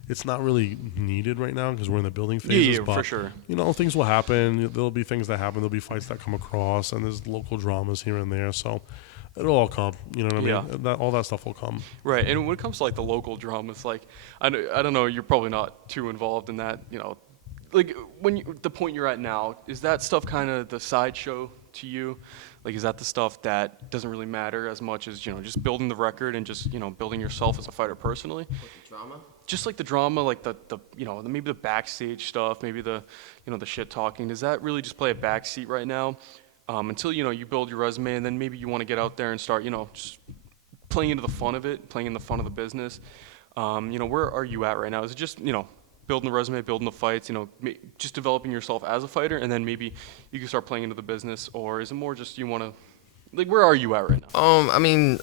it's not really needed right now because we're in the building phases. Yeah, but, for sure. Things will happen. There'll be things that happen. There'll be fights that come across, and there's local dramas here and there. So it'll all come, you know what I mean? Yeah. All that stuff will come. Right, and when it comes to like the local drama, it's like I don't know. You're probably not too involved in that. Like the point you're at now, is that stuff kind of the sideshow to you? Like, is that the stuff that doesn't really matter as much as just building the record and just building yourself as a fighter personally? Drama? Just like the drama, like the maybe the backstage stuff, maybe the the shit talking. Does that really just play a backseat right now until, you know, you build your resume, and then maybe you want to get out there and start, you know, just playing into the fun of it, playing in the fun of the business. You know, where are you at right now? Is it just, you know, building the resume, building the fights, you know, just developing yourself as a fighter, and then maybe you can start playing into the business? Or is it more just you want to, like, where are you at right now? I mean,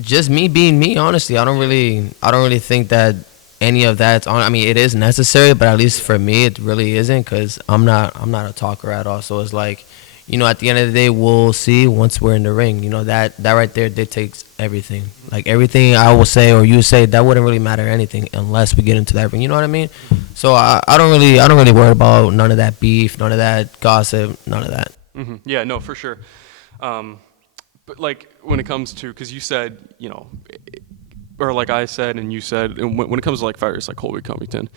just me being me, honestly. I don't really think that any of that's on. I mean, it is necessary, but at least for me, it really isn't, because I'm not a talker at all. So it's like, you know, at the end of the day, we'll see once we're in the ring. You know, that right there dictates everything. Like, everything I will say or you say, that wouldn't really matter anything unless we get into that ring. You know what I mean? So I don't really worry about none of that beef, none of that gossip, none of that. Mm-hmm. Yeah, no, for sure. But like when it comes to, because you said, you know, or like I said and you said, and when it comes to like fighters like Colby Covington,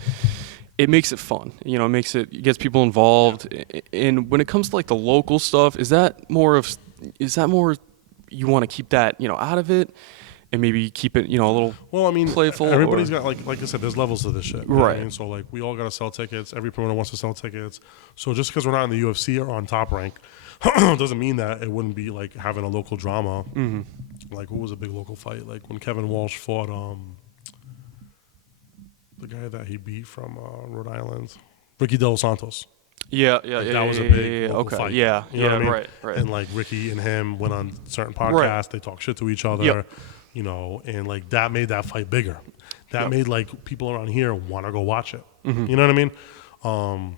it makes it fun. You know, it gets people involved. And when it comes to like the local stuff, is that more you want to keep that, you know, out of it and maybe keep it, you know, a little playful? Everybody's got, like I said, there's levels to this shit. Right. And so like we all got to sell tickets. Every promoter wants to sell tickets. So just because we're not in the UFC or on Top Rank doesn't mean that it wouldn't be like having a local drama. Mm-hmm. Like, what was a big local fight? Like when Kevin Walsh fought the guy that he beat from Rhode Island, Ricky De Los Santos. That was a big local fight. Yeah, you know what I mean? Right. And like Ricky and him went on certain podcasts. Right. They talk shit to each other. Yep. You know, and like that made that fight bigger. That made like people around here want to go watch it. Mm-hmm. You know what I mean?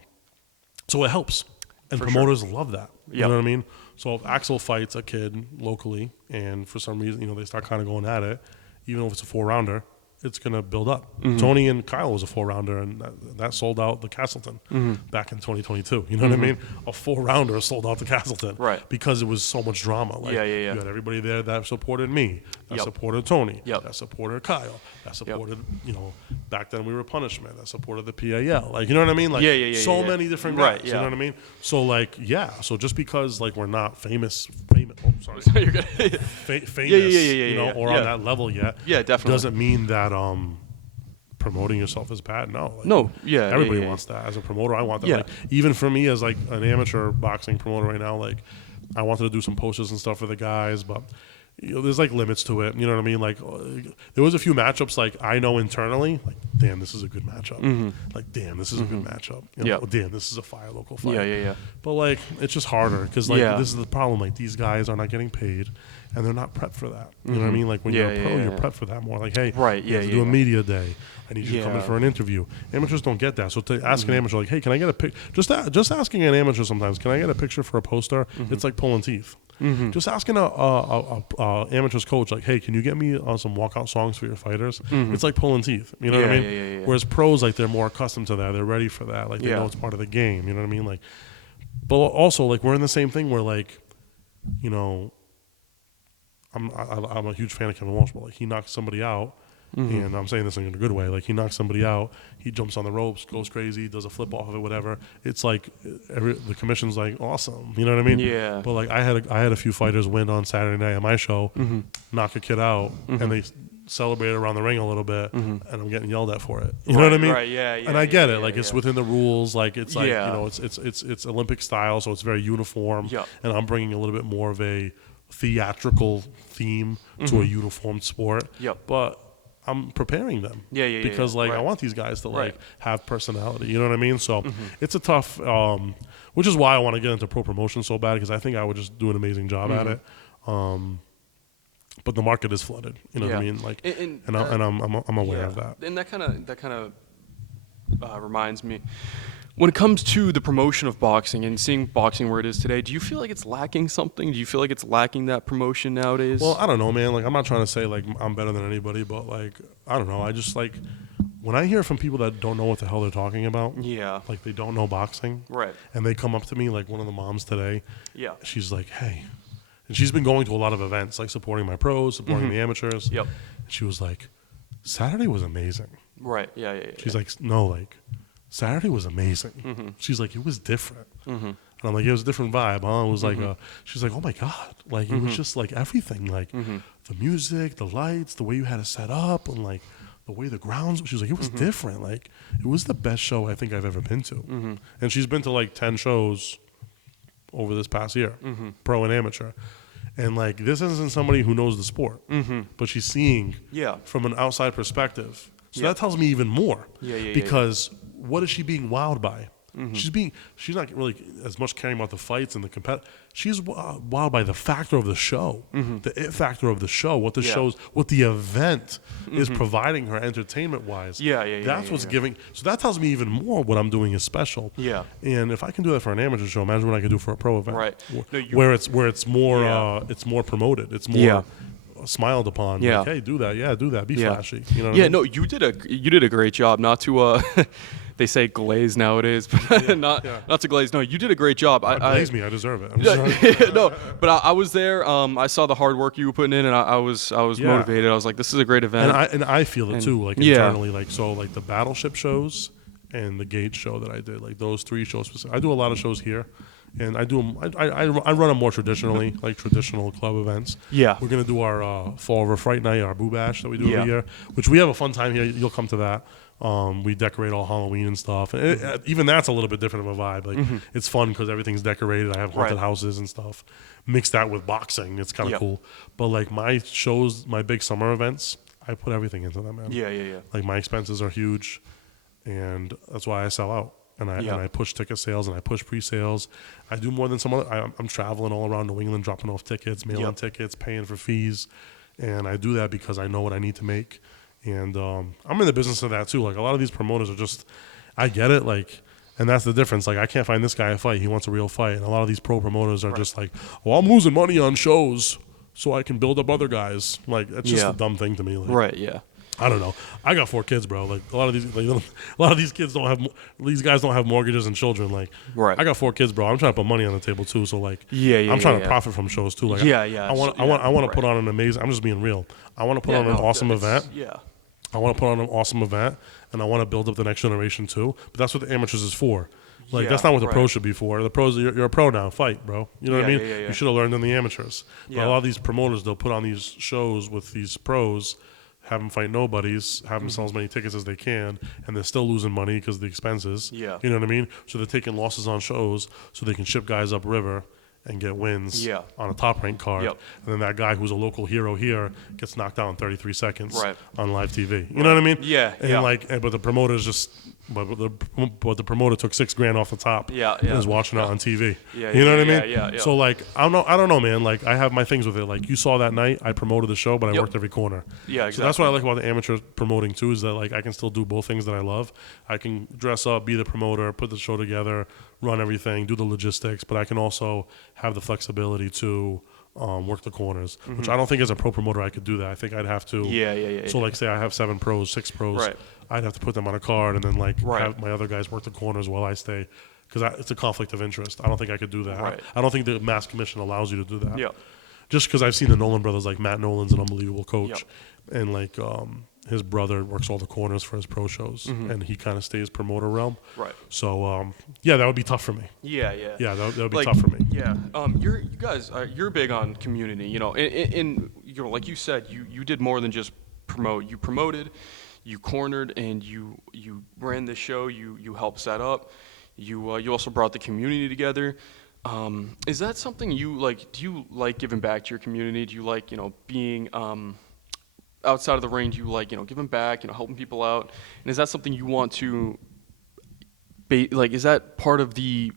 So it helps, and For promoters love that. Yep. You know what I mean? So if Axel fights a kid locally, and for some reason, you know, they start kind of going at it, even if it's a 4-rounder, it's going to build up. Mm-hmm. Tony and Kyle was a 4-rounder, and that sold out the Castleton back in 2022. You know what I mean? A 4-rounder sold out the Castleton. Right. Because it was so much drama. Like, you had everybody there that supported me, that supported Tony, that supported Kyle, that supported, you know, back then we were Punishment, that supported the PAL. Like, you know what I mean? Like, so many different guys. Right, you know what I mean? So, like, so just because, like, we're not famous, oh, sorry. You're good. famous, you know, or on that level yet. Yeah, definitely. Doesn't mean that promoting yourself is bad. No. Like, no. Everybody wants that. As a promoter, I want that. Like, even for me as like an amateur boxing promoter right now, like I wanted to do some posters and stuff for the guys, but you know, there's like limits to it. You know what I mean? Like there was a few matchups like I know internally, like damn, this is a good matchup. Mm-hmm. Like damn, this is a good matchup. You know, damn, this is a fire local fight. Yeah. But like it's just harder because like this is the problem. Like these guys are not getting paid. And they're not prepped for that. You know what I mean? Like when you're a pro, you're prepped for that more. Like, hey, you have to do a media day. I need you to come in for an interview. Amateurs don't get that. So to ask an amateur, like, hey, can I get a pic? Just asking an amateur sometimes, can I get a picture for a poster? It's like pulling teeth. Just asking a amateur's coach, like, hey, can you get me some walkout songs for your fighters? It's like pulling teeth. You know what I mean? Yeah. Whereas pros, like, they're more accustomed to that. They're ready for that. Like, they know it's part of the game. You know what I mean? Like, but also, like, we're in the same thing where, like, you know, I'm a huge fan of Kevin Walsh, but like he knocks somebody out, and I'm saying this in a good way. Like he knocks somebody out, he jumps on the ropes, goes crazy, does a flip off of it, whatever. It's like the commission's like awesome, you know what I mean? Yeah. But like I had a few fighters win on Saturday night at my show, knock a kid out, and they celebrate around the ring a little bit, and I'm getting yelled at for it. You know what I mean? Right. Yeah. And I get it. Like it's within the rules. Like it's like you know it's Olympic style, so it's very uniform. Yeah. And I'm bringing a little bit more of a theatrical theme to a uniformed sport. But I'm preparing them. Because like I want these guys to like have personality. You know what I mean? So it's a tough which is why I want to get into pro promotion so bad, because I think I would just do an amazing job at it. But the market is flooded. You know what I mean? Like and I'm aware of that. And that kind of reminds me, when it comes to the promotion of boxing and seeing boxing where it is today, do you feel like it's lacking something? Do you feel like it's lacking that promotion nowadays? Well, I don't know, man. Like, I'm not trying to say, like, I'm better than anybody, but, like, I don't know. I just, like, when I hear from people that don't know what the hell they're talking about, like, they don't know boxing, and they come up to me, like, one of the moms today, she's like, hey, and she's been going to a lot of events, like, supporting my pros, supporting the amateurs, and she was like, Saturday was amazing. She's like, no, like, Saturday was amazing. She's like, it was different. And I'm like, it was a different vibe, huh? It was like, she's like, oh my God. Like, it was just like everything. Like, the music, the lights, the way you had it set up, and like, the way the grounds, she was like, it was different. Like, it was the best show I think I've ever been to. And she's been to like 10 shows over this past year, pro and amateur. And like, this isn't somebody who knows the sport, but she's seeing from an outside perspective. So that tells me even more. Because what is she being wowed by? She's not really as much caring about the fights and the she's wowed by the factor of the show, the it factor of the show, what the show's, what the event is providing her entertainment wise. That's what's giving. So that tells me even more what I'm doing is special. And if I can do that for an amateur show, imagine what I can do for a pro event. Where it's more promoted. It's more smiled upon. Like, hey, do that. Do that. Be flashy. You know what I mean? No, you did a great job. Not to they say glaze nowadays, but not to glaze. No, you did a great job. Glaze me. I deserve it. No, but I was there. I saw the hard work you were putting in, and I was motivated. I was like, this is a great event. And I feel it too, like internally. Like, so like the Battleship shows and the Gate show that I did, like those 3 shows. I do a lot of shows here. And I do them. I run them more traditionally, like traditional club events. We're gonna do our Fall River Fright Night, our Boo Bash that we do every year, which we have a fun time here. You'll come to that. We decorate all Halloween and stuff. And even that's a little bit different of a vibe. Like it's fun because everything's decorated. I have haunted houses and stuff. Mix that with boxing. It's kind of cool. But like my shows, my big summer events, I put everything into them, man. Like my expenses are huge, and that's why I sell out. And I push ticket sales and I push pre-sales. I do more than some other. I'm traveling all around New England, dropping off tickets, mailing tickets, paying for fees, and I do that because I know what I need to make. And I'm in the business of that too. Like a lot of these promoters are just, I get it. Like, and that's the difference. Like I can't find this guy a fight. He wants a real fight. And a lot of these pro promoters are just like, well, I'm losing money on shows so I can build up other guys. Like that's just a dumb thing to me. Like, I don't know. I got 4 kids, bro. Like a lot of these kids don't have. These guys don't have mortgages and children. Like, I got 4 kids, bro. I'm trying to put money on the table too. So like, I'm trying to profit from shows too. Like, I want to put on an amazing. I'm just being real. I want to put on an awesome event. I want to put on an awesome event, and I want to build up the next generation too. But that's what the amateurs is for. Like that's not what the pros should be for. The pros, you're a pro now. Fight, bro. You know what I mean? You should have learned in the amateurs. But a lot of these promoters, they'll put on these shows with these pros. Have them fight nobodies, have them sell as many tickets as they can, and they're still losing money because of the expenses. You know what I mean? So they're taking losses on shows so they can ship guys upriver and get wins on a top-ranked card. And then that guy who's a local hero here gets knocked out in 33 seconds on live TV. You know what I mean? But the promoter's just... But the promoter took $6,000 off the top and is watching it on TV. You know what I mean? So like I don't know, man. Like I have my things with it. Like you saw that night, I promoted the show, but I worked every corner. So that's what I like about the amateur promoting too, is that like I can still do both things that I love. I can dress up, be the promoter, put the show together, run everything, do the logistics, but I can also have the flexibility to work the corners, which I don't think as a pro promoter I could do that. I think I'd have to. So like say I have 7 pros, 6 pros. I'd have to put them on a card and then like have my other guys work the corners while I stay, because it's a conflict of interest. I don't think I could do that. I don't think the mass commission allows you to do that. Just because I've seen the Nolan brothers, like Matt Nolan's an unbelievable coach, and like his brother works all the corners for his pro shows, and he kind of stays promoter realm. So that would be tough for me. That would be tough for me. You guys, you're big on community. You know, and you know, like you said, you did more than just promote. You promoted. You cornered and you ran the show. You helped set up. You also brought the community together. Is that something you like? Do you like giving back to your community? Do you like being outside of the ring? Do you like giving back? Helping people out? And is that something you want to like? Is that part of the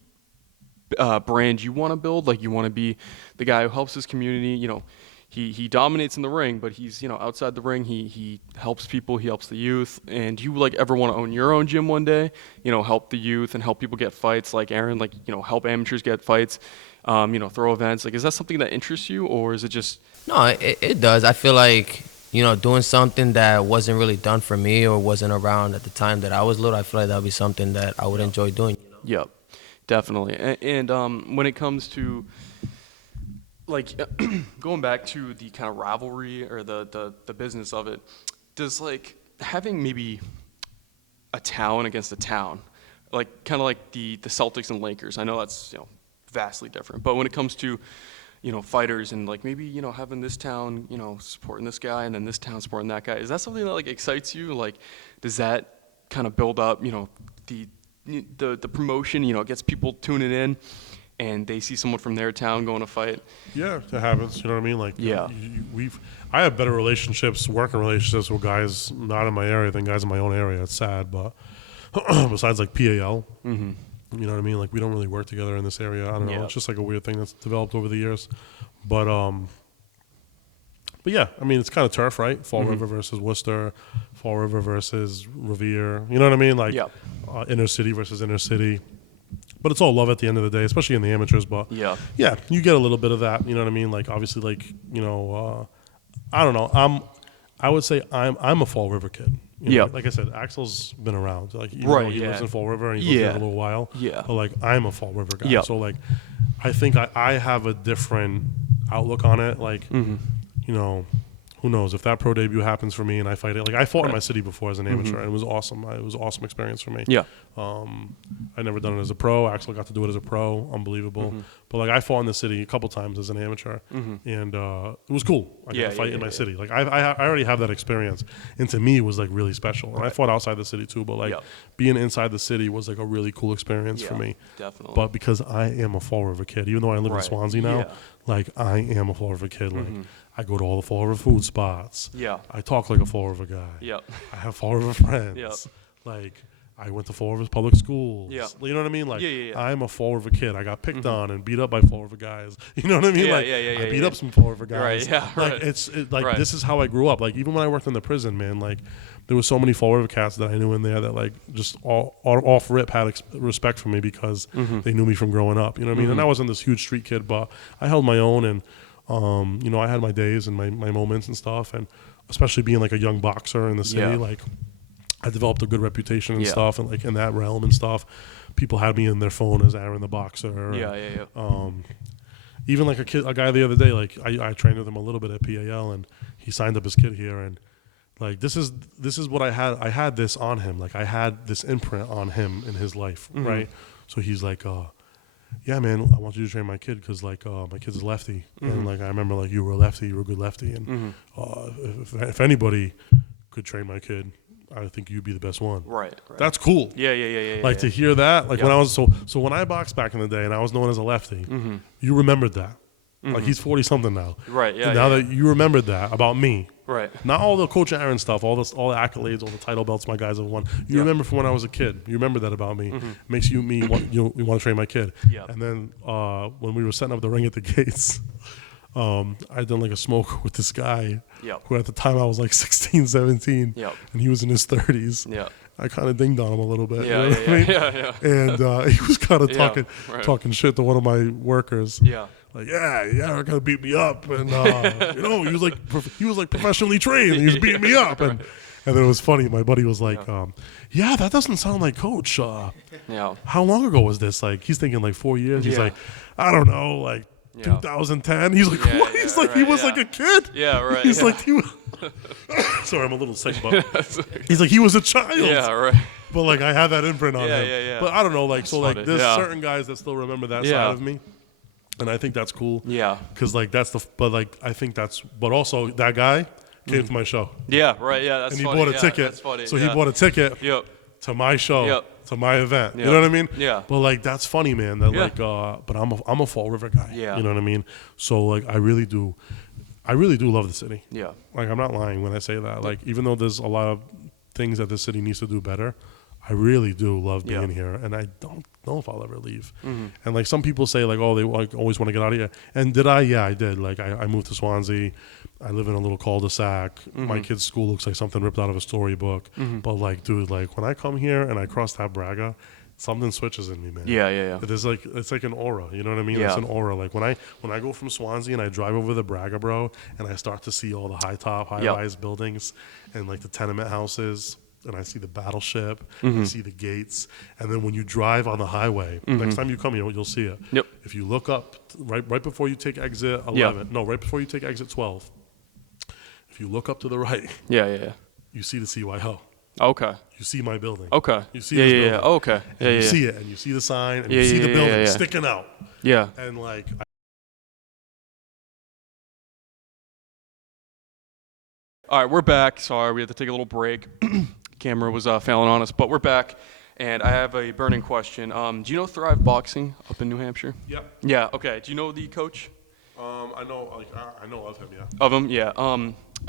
brand you want to build? Like you want to be the guy who helps his community? He dominates in the ring, but he's outside the ring. He helps people. He helps the youth. And do you like ever want to own your own gym one day? Help the youth and help people get fights, like Aaron. Like help amateurs get fights. Throw events. Like is that something that interests you, or is it just? No, it does. I feel like doing something that wasn't really done for me or wasn't around at the time that I was little. I feel like that would be something that I would enjoy doing. Yep, definitely. And when it comes to like going back to the kind of rivalry or the business of it, does like having maybe a town against a town, like kind of like the Celtics and Lakers, I know that's vastly different, but when it comes to fighters and like maybe having this town supporting this guy and then this town supporting that guy, is that something that like excites you? Like does that kind of build up the promotion, it gets people tuning in? and they see someone from their town going to fight. Yeah, it happens. You know what I mean? Like, Yeah. I have better relationships, working relationships with guys not in my area than guys in my own area. It's sad, but besides like PAL, Mm-hmm. you know what I mean? Like, we don't really work together in this area. I don't know. Yeah. It's just like a weird thing that's developed over the years. But yeah, I mean, it's kind of turf, right? Fall Mm-hmm. River versus Worcester, Fall River versus Revere. You know what I mean? Like, Yeah. Inner city versus inner city. But it's all love at the end of the day, especially in the amateurs. But Yeah. yeah, you get a little bit of that. You know what I mean? Like, obviously, like, you know, I don't know. I would say I'm a Fall River kid. You know, Yeah. like I said, Axel's been around. Like, even Right, though he yeah. lives in Fall River and he's lived Yeah. here a little while. Yeah. But like, I'm a Fall River guy. Yeah. So like, I think I have a different outlook on it. Like, Mm-hmm. you know, who knows if that pro debut happens for me and I fight it. Like, I fought in Right. my city before as an amateur, and it was awesome. It was an awesome experience for me. Yeah. I never done it as a pro. Axel got to do it as a pro. Unbelievable. But like, I fought in the city a couple times as an amateur, and it was cool. I got Yeah, to fight yeah, in my yeah. city. Like, I already have that experience, and to me, it was like really special. And I fought outside the city too, but like Yep. being inside the city was like a really cool experience for Yeah, me. definitely. But because I am a Fall River kid, even though I live in Right. Swansea now, Yeah. like, I am a Fall River kid. Like, I go to all the Fall River food spots. Yeah. I talk like a Fall River guy. Yep. I have Fall River friends. Yep. Like, I went to Fall River public schools. Yeah. You know what I mean? Like, Yeah, yeah, yeah. I'm a Fall River kid. I got picked on and beat up by Fall River guys. You know what I mean? Yeah, like, yeah, yeah, I yeah, beat yeah. up some Fall River guys. Right, yeah, Like, right. like, Right. this is how I grew up. Like, even when I worked in the prison, man, like, there was so many Fall River cats that I knew in there that, like, just all off rip had respect for me because they knew me from growing up. You know what I mean? And I wasn't this huge street kid, but I held my own, and you know, I had my days and my moments and stuff, and especially being like a young boxer in the city, Yeah. like, I developed a good reputation and Yeah. stuff, and like in that realm and stuff, people had me in their phone as Aaron the Boxer. Yeah, yeah, yeah. Even like a guy the other day, like I trained with him a little bit at PAL, and he signed up his kid here, and like this is what I had. I had this on him, like I had this imprint on him in his life, right? So he's like, yeah, man, I want you to train my kid because like my kid's a lefty, and like I remember like you were a lefty, you were a good lefty, and if anybody could train my kid, I think you'd be the best one. Right. Right. That's cool. Yeah, yeah, yeah, yeah. Like yeah. to hear that, like when Yeah. I was so when I boxed back in the day and I was known as a lefty, you remembered that. Like he's 40 something now. Right, yeah, And now yeah, that you remembered that about me, Right. not all the Coach Aaron stuff, all the accolades, all the title belts my guys have won. You remember from when I was a kid. You remember that about me. Makes you want to train my kid. Yeah. And then when we were setting up the ring at the gates, I'd done like a smoke with this guy Yep. who at the time I was like 16, 17, Yep. and he was in his 30s. Yeah. I kind of dinged on him a little bit. Yeah, you know what yeah, I mean? yeah, yeah. And he was kind of Yeah, right. talking shit to one of my workers. Yeah. Like, yeah, they're gonna beat me up, and you know, he was like professionally trained, and he was beating me up, and then it was funny. My buddy was like, yeah, that doesn't sound like Coach. Yeah. How long ago was this? Like, he's thinking like 4 years. He's Yeah. like, I don't know, like Yeah. 2010. He's like, Yeah, what? yeah, He's like, he right, was yeah. like a kid. Yeah, right, He's yeah. like, he was. Sorry, I'm a little sick, but he's like, he was a child. Yeah, right. But like I have that imprint on Yeah, him. yeah, yeah. But I don't know, like That's so like funny. there's Yeah. certain guys that still remember that Yeah. side of me. And I think that's cool. Yeah. Cause like that's I think that's but also that guy came to my show. Yeah, right. Yeah, that's And he funny. bought a yeah, ticket. That's funny. So yeah. he bought a ticket Yep. to my show, Yep. to my event. You Yep. know what I mean? Yeah. But like that's funny, man. That Yeah. like but I'm a Fall River guy. Yeah. You know what I mean? So like I really do love the city. Yeah. Like I'm not lying when I say that. Like even though there's a lot of things that the city needs to do better, I really do love being Yeah. here, and I don't know if I'll ever leave. Mm-hmm. And like some people say, like, oh, they like, always want to get out of here. And did I? Yeah, I did. Like I moved to Swansea. I live in a little cul-de-sac. Mm-hmm. My kid's school looks like something ripped out of a storybook. But like, dude, like when I come here and I cross that Braga, something switches in me, man. Yeah, yeah, yeah. There's like it's like an aura, you know what I mean? Yeah. It's an aura. Like when I go from Swansea and I drive over the Braga, bro, and I start to see all the high-rise buildings and like the tenement houses, and I see the battleship, I see the gates, and then when you drive on the highway, next time you come here, you'll see it. Yep. If you look up right before you take exit 11, no, right before you take exit 12, if you look up to the right, Yeah, yeah, yeah. you see the CYO. Okay. You see my building. Okay. You see yeah, this yeah, yeah. building. Okay. And Yeah, you yeah. see it, and you see the sign, and Yeah, you see yeah, the yeah, building yeah, yeah. sticking out. Yeah. And like, All right, we're back. Sorry, we had to take a little break. Camera was failing on us, but we're back. and I have a burning question. Do you know Thrive Boxing up in New Hampshire? Yeah. Yeah. Okay. Do you know the coach I know of him. Yeah. of him? Yeah.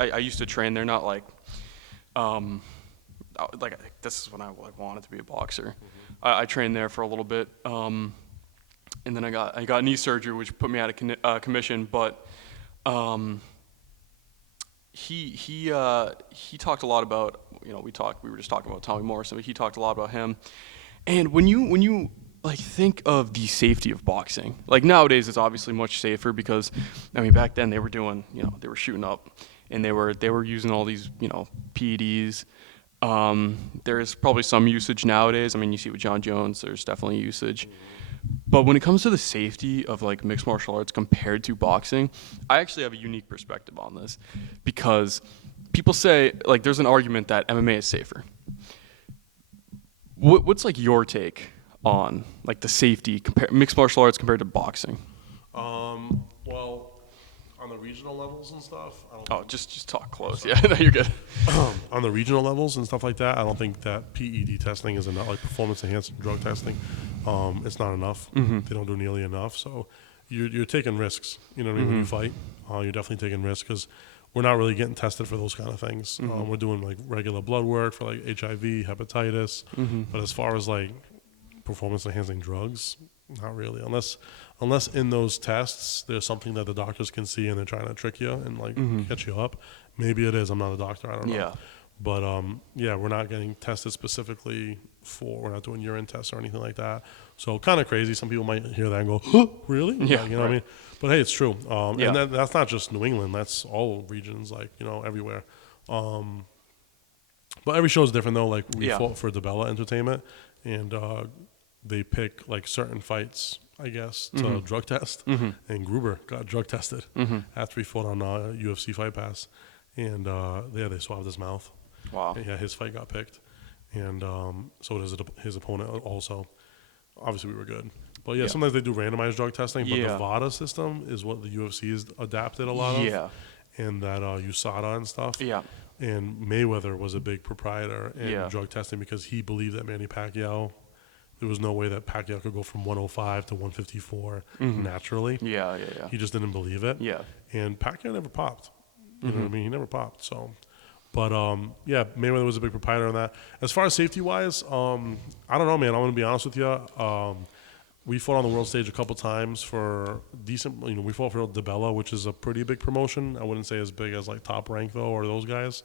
I used to train there. Not like this is when I wanted to be a boxer. I trained there for a little bit, and then I got knee surgery, which put me out of commission. But he talked a lot about, we were just talking about Tommy Morrison, but he talked a lot about him. And when you like think of the safety of boxing, like nowadays it's obviously much safer because back then they were doing, they were shooting up and they were using all these, PEDs. There's probably some usage nowadays. You see with John Jones, there's definitely usage. But when it comes to the safety of like mixed martial arts compared to boxing, I actually have a unique perspective on this because people say, like, there's an argument that MMA is safer. What's like your take on like the safety mixed martial arts compared to boxing? Well, on the regional levels and stuff. Just talk close. Yeah, no, you're good. On the regional levels and stuff like that, I don't think that PED testing is enough, like performance enhancing drug testing. It's not enough. They don't do nearly enough. So you're taking risks. You know what I mean? When you fight, you're definitely taking risks because we're not really getting tested for those kind of things. We're doing like regular blood work for like HIV, hepatitis. But as far as like performance enhancing drugs, not really. Unless in those tests there's something that the doctors can see and they're trying to trick you and like catch you up. Maybe it is. I'm not a doctor. I don't know. Yeah. But we're not getting tested specifically we're not doing urine tests or anything like that. So kind of crazy. Some people might hear that and go, huh, really? Yeah, you know what I mean? But hey, it's true. And that's not just New England. That's all regions, like, everywhere. But every show is different though. Like we fought for DeBella Entertainment and they pick like certain fights, I guess, to drug test. And Gruber got drug tested after we fought on UFC Fight Pass. And they swabbed his mouth. Wow. And, his fight got picked. And so does his opponent also. Obviously, we were good. But sometimes they do randomized drug testing. But the VADA system is what the UFC has adapted a lot of. Yeah. And that USADA and stuff. Yeah. And Mayweather was a big proprietor in drug testing because he believed that Manny Pacquiao, there was no way that Pacquiao could go from 105 to 154 naturally. Yeah. He just didn't believe it. Yeah. And Pacquiao never popped. You know what I mean? He never popped. So, but Mayweather was a big proprietor on that. As far as safety wise, I don't know, man. I'm gonna be honest with you. We fought on the world stage a couple times for decent. We fought for DeBella, which is a pretty big promotion. I wouldn't say as big as like Top Rank though, or those guys.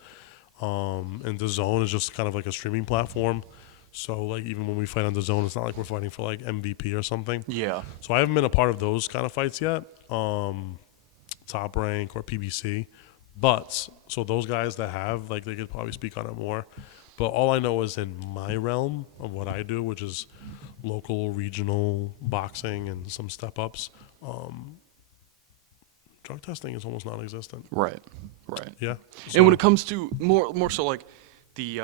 And DAZN is just kind of like a streaming platform. So like even when we fight on DAZN, it's not like we're fighting for like MVP or something. Yeah. So I haven't been a part of those kind of fights yet. Top Rank or PBC. But so those guys that have, like, they could probably speak on it more. But all I know is in my realm of what I do, which is local, regional boxing and some step ups, drug testing is almost non-existent. Right. Yeah. So, and when it comes to more so like the,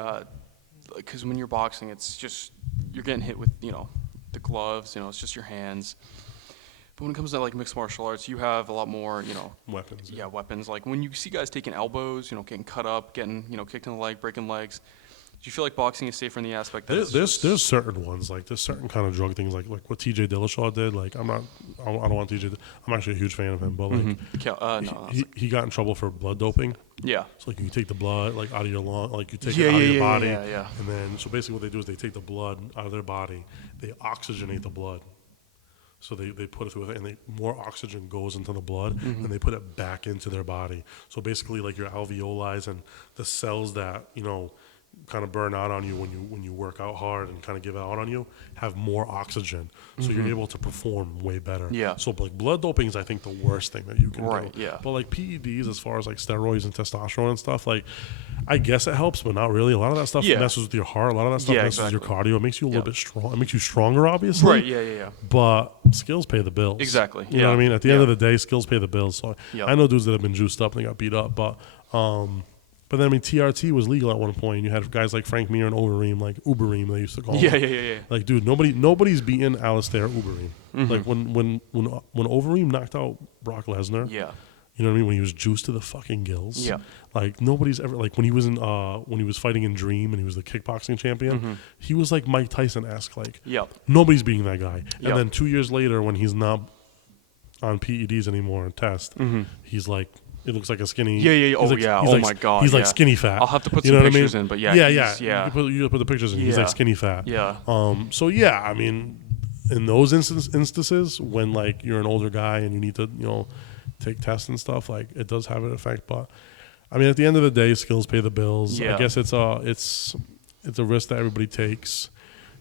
because when you're boxing, it's just you're getting hit with the gloves. It's just your hands. But when it comes to like mixed martial arts, you have a lot more, weapons. Yeah, weapons. Like when you see guys taking elbows, getting cut up, getting, kicked in the leg, breaking legs. Do you feel like boxing is safer in the aspect that there's certain ones, like there's certain kind of drug things, like what TJ Dillashaw did. Like I don't want TJ. I'm actually a huge fan of him, but like he got in trouble for blood doping. Yeah. So like you take the blood like out of your lung, like you take it out of your body, and then so basically what they do is they take the blood out of their body, they oxygenate the blood. So they put it through it, and more oxygen goes into the blood, and they put it back into their body. So basically, like your alveoli and the cells that kind of burn out on you when you work out hard and kind of give out on you have more oxygen, so you're able to perform way better. Yeah. So like blood doping is I think the worst thing that you can do. Yeah. But like PEDs, as far as like steroids and testosterone and stuff, like I guess it helps, but not really. A lot of that stuff messes with your heart. A lot of that stuff messes with your cardio. It makes you a little bit strong. It makes you stronger, obviously. Right. Yeah. But skills pay the bills. Exactly. You know what I mean? At the end of the day, skills pay the bills. So I know dudes that have been juiced up and they got beat up, but then, I mean, TRT was legal at one point. You had guys like Frank Mir and Overeem, like Ubereem, they used to call him. Yeah. Like, dude, nobody's beaten Alistair Ubereem. Like, when Overeem knocked out Brock Lesnar, You know what I mean? When he was juiced to the fucking gills. Yeah. Like nobody's ever like when he was fighting in Dream and he was the kickboxing champion, he was like Mike Tyson-esque. Like nobody's beating that guy. And then 2 years later, when he's not on PEDs anymore and test, he's like. It looks like a skinny. Yeah. Oh, like, yeah. He's oh, like, my God. He's yeah. like skinny fat. I'll have to put you some know what pictures I mean? in, but yeah. Yeah. You put the pictures in. He's like skinny fat. Yeah. So, yeah, I mean, in those instances, when, like, you're an older guy and you need to, you know, take tests and stuff, like, it does have an effect. But, I mean, at the end of the day, skills pay the bills. Yeah. I guess it's a risk that everybody takes.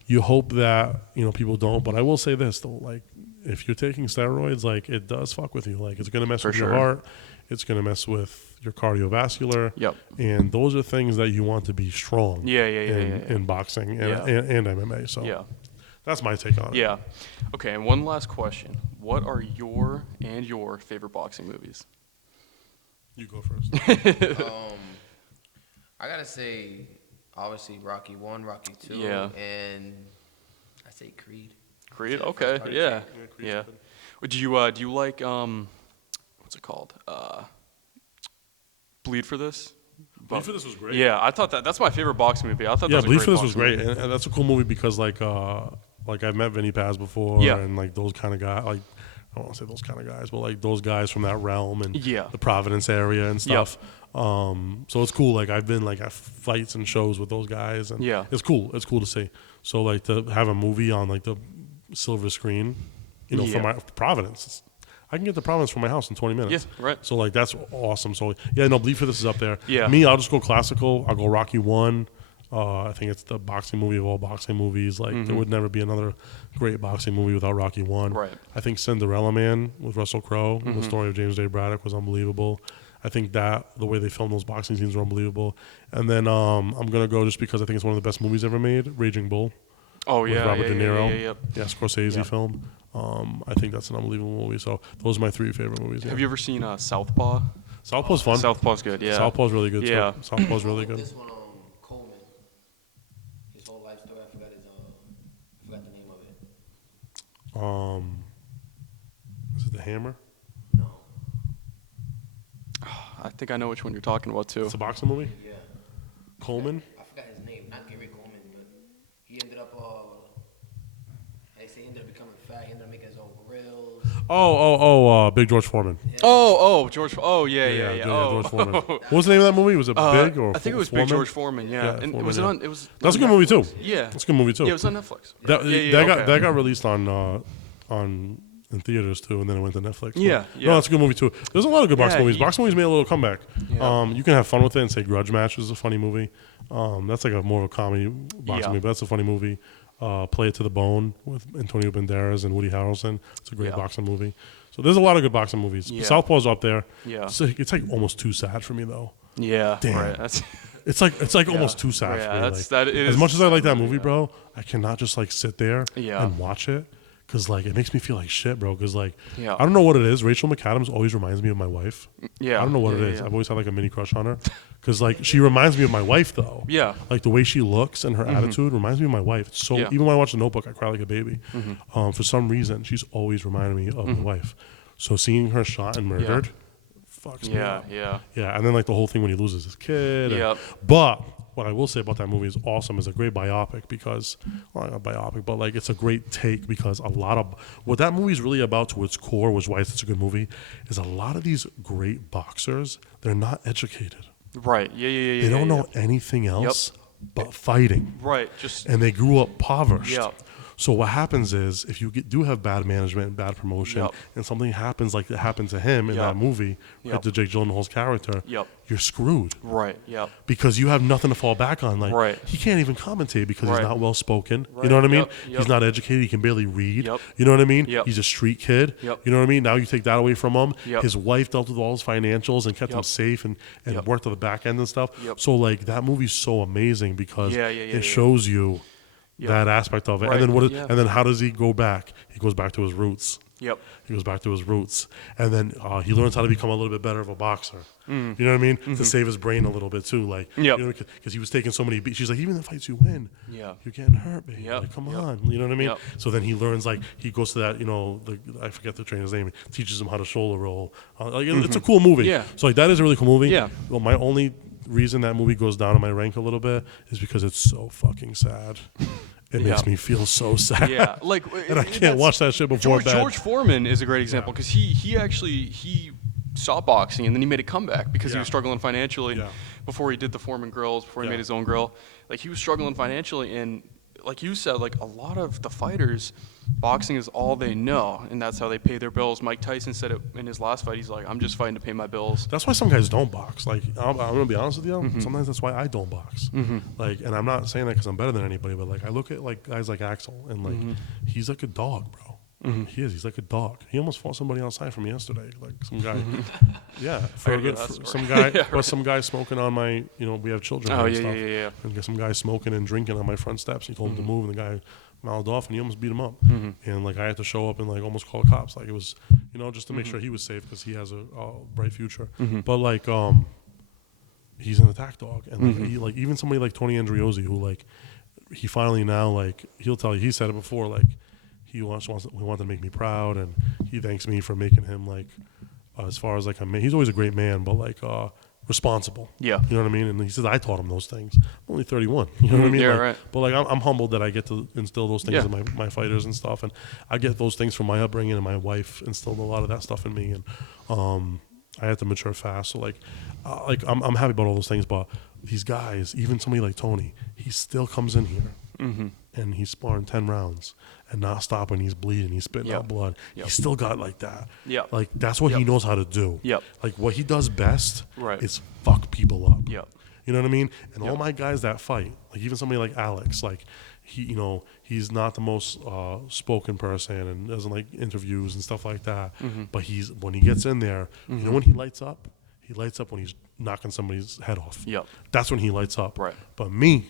You hope that, you know, people don't. But I will say this, though. Like, if you're taking steroids, like, it does fuck with you. Like, it's going to mess with your heart. It's going to mess with your cardiovascular. Yep. And those are things that you want to be strong in boxing and MMA. So that's my take on it. Yeah. Okay, and one last question. What are your favorite boxing movies? You go first. I gotta say, obviously Rocky 1, Rocky 2, and I say Creed. Creed? Okay, yeah. Do you like what's it called? Bleed for This? Bleed for This was great. Yeah, I thought that's my favorite boxing movie. I thought that was Bleed a for This was boxing great, movie. and that's a cool movie because like I've met Vinny Paz before, and like those kind of guys, like I don't want to say those kind of guys, but like those guys from that realm and the Providence area and stuff. So it's cool. Like I've been like at fights and shows with those guys, and it's cool. It's cool to see. So like to have a movie on like the silver screen, you know, from my Providence. I can get to Providence from my house in 20 minutes. Yeah, right. So like that's awesome. So Bleed for This is up there. Yeah. Me, I'll just go classical. I'll go Rocky 1. I think it's the boxing movie of all boxing movies. Like there would never be another great boxing movie without Rocky 1. Right. I think Cinderella Man with Russell Crowe, the story of James J. Braddock was unbelievable. I think that the way they filmed those boxing scenes were unbelievable. And then I'm gonna go just because I think it's one of the best movies ever made, Raging Bull. Oh with yeah, Robert De Niro. Yeah. Scorsese film. I think that's an unbelievable movie. So those are my 3 favorite movies. Have you ever seen Southpaw? Southpaw's fun. Southpaw's good. Yeah. Southpaw's really good. Yeah. Too. Southpaw's really good. This one, Coleman. His whole life story. I forgot the name of it. Is it The Hammer? No. I think I know which one you're talking about too. It's a boxing movie. Yeah. Coleman. I forgot his name. Not Gary Coleman, but he ended up. They say he ended up becoming fat. He ended up making his own grills. Big George Foreman. George. Oh yeah. George Foreman. What was the name of that movie? Was it Big or? I think it was Foreman? Big George Foreman. Yeah, and Foreman, was it on? It was. That's a good movie too. Yeah, that's a good movie too. Yeah, it was on Netflix. That got released on in theaters too, and then it went to Netflix. Yeah. No, that's a good movie too. There's a lot of good boxing movies. Yeah. Boxing movies made a little comeback. Yeah. You can have fun with it and say Grudge Match is a funny movie. That's like a more of a comedy boxing movie, but that's a funny movie. Play It to the Bone with Antonio Banderas and Woody Harrelson. It's a great boxing movie. So there's a lot of good boxing movies. Yeah. Southpaw's up there. Yeah. It's like almost too sad for me though. Yeah. Damn. Right. It's like almost too sad for me. That is, as much as I like that movie, bro, I cannot just like sit there Yeah. and watch it because like it makes me feel like shit, bro. Because like Yeah. I don't know what it is. Rachel McAdams always reminds me of my wife. Yeah. I don't know what it is. I've always had like a mini crush on her because like she reminds me of my wife though. Yeah. Like the way she looks and her attitude reminds me of my wife. It's so even when I watch The Notebook, I cry like a baby. For some reason, she's always reminded me of my wife. So seeing her shot and murdered fucks me up. Yeah. And then like the whole thing when he loses his kid. Yep. But what I will say about that movie is awesome. It's a great biopic because, well, not biopic, but like it's a great take because a lot of what that movie is really about to its core, which is why it's a good movie, is a lot of these great boxers, they're not educated. Right. Yeah. They don't know anything else but fighting. Right. And they grew up impoverished. Yep. So what happens is if you do have bad management and bad promotion and something happens like it happened to him in that movie, right, to Jake Gyllenhaal's character, you're screwed. Right, Because you have nothing to fall back on. Like he can't even commentate because he's not well spoken. You know what I mean? He's not educated. He can barely read. You know what I mean? He's a street kid. You know what I mean? Now you take that away from him. His wife dealt with all his financials and kept him safe and worked on the back end and stuff. So like that movie's so amazing because it shows you that aspect of it. Right. And then and then how does he go back? He goes back to his roots. Yep. He goes back to his roots, and then he learns how to become a little bit better of a boxer. You know what I mean? To save his brain a little bit too, like, Yep. you know, because he was taking so many beats. She's like, even the fights you win, Yeah. you're getting hurt, baby. Yep. Like, come on, you know what I mean? Yep. So then he learns, like, he goes to that, you know, I forget the trainer's name, teaches him how to shoulder roll. Like, it's a cool movie. Yeah. So like that is a really cool movie. Yeah. Well, my only reason that movie goes down in my rank a little bit is because it's so fucking sad. It makes me feel so sad. Yeah, like, and I can't watch that shit before bed. George Foreman is a great example because he stopped boxing and then he made a comeback because he was struggling financially before he did the Foreman grills, before he made his own grill. Like, he was struggling financially, and like you said, like, a lot of the fighters, boxing is all they know, and that's how they pay their bills. Mike Tyson said it in his last fight. He's like, I'm just fighting to pay my bills. That's why some guys don't box. Like, I'm gonna be honest with you. Sometimes that's why I don't box. Like, and I'm not saying that because I'm better than anybody, but like, I look at like guys like Axel, and like, he's like a dog, bro. He is. He's like a dog. He almost fought somebody outside from yesterday, like some guy. Some guy. But some guy smoking on my. You know, we have children. Oh, and yeah, stuff. yeah. And some guy smoking and drinking on my front steps. He told him to move, and the guy mouthed off, and he almost beat him up. And like, I had to show up and like almost call cops. Like, it was, you know, just to make sure he was safe because he has a bright future. But like, he's an attack dog, and like, he, like, even somebody like Tony Andriozzi, who like, he finally now, like, he'll tell you, he said it before, like, he wanted to make me proud, and he thanks me for making him like, as far as like he's always a great man, but like responsible. Yeah, you know what I mean. And he says I taught him those things. I'm only 31. You know what I mean? Yeah, like, right. But like I'm humbled that I get to instill those things in my fighters and stuff, and I get those things from my upbringing, and my wife instilled a lot of that stuff in me, and I had to mature fast. So like I'm happy about all those things, but these guys, even somebody like Tony, he still comes in here and he's sparring 10 rounds and not stopping. He's bleeding. He's spitting out blood. He still got like that. Like, that's what he knows how to do. Like, what he does best is fuck people up. You know what I mean? And all my guys that fight, like even somebody like Alex, like he, you know, he's not the most spoken person and doesn't like interviews and stuff like that. But when he gets in there, you know when he lights up? He lights up when he's knocking somebody's head off. That's when he lights up. But me,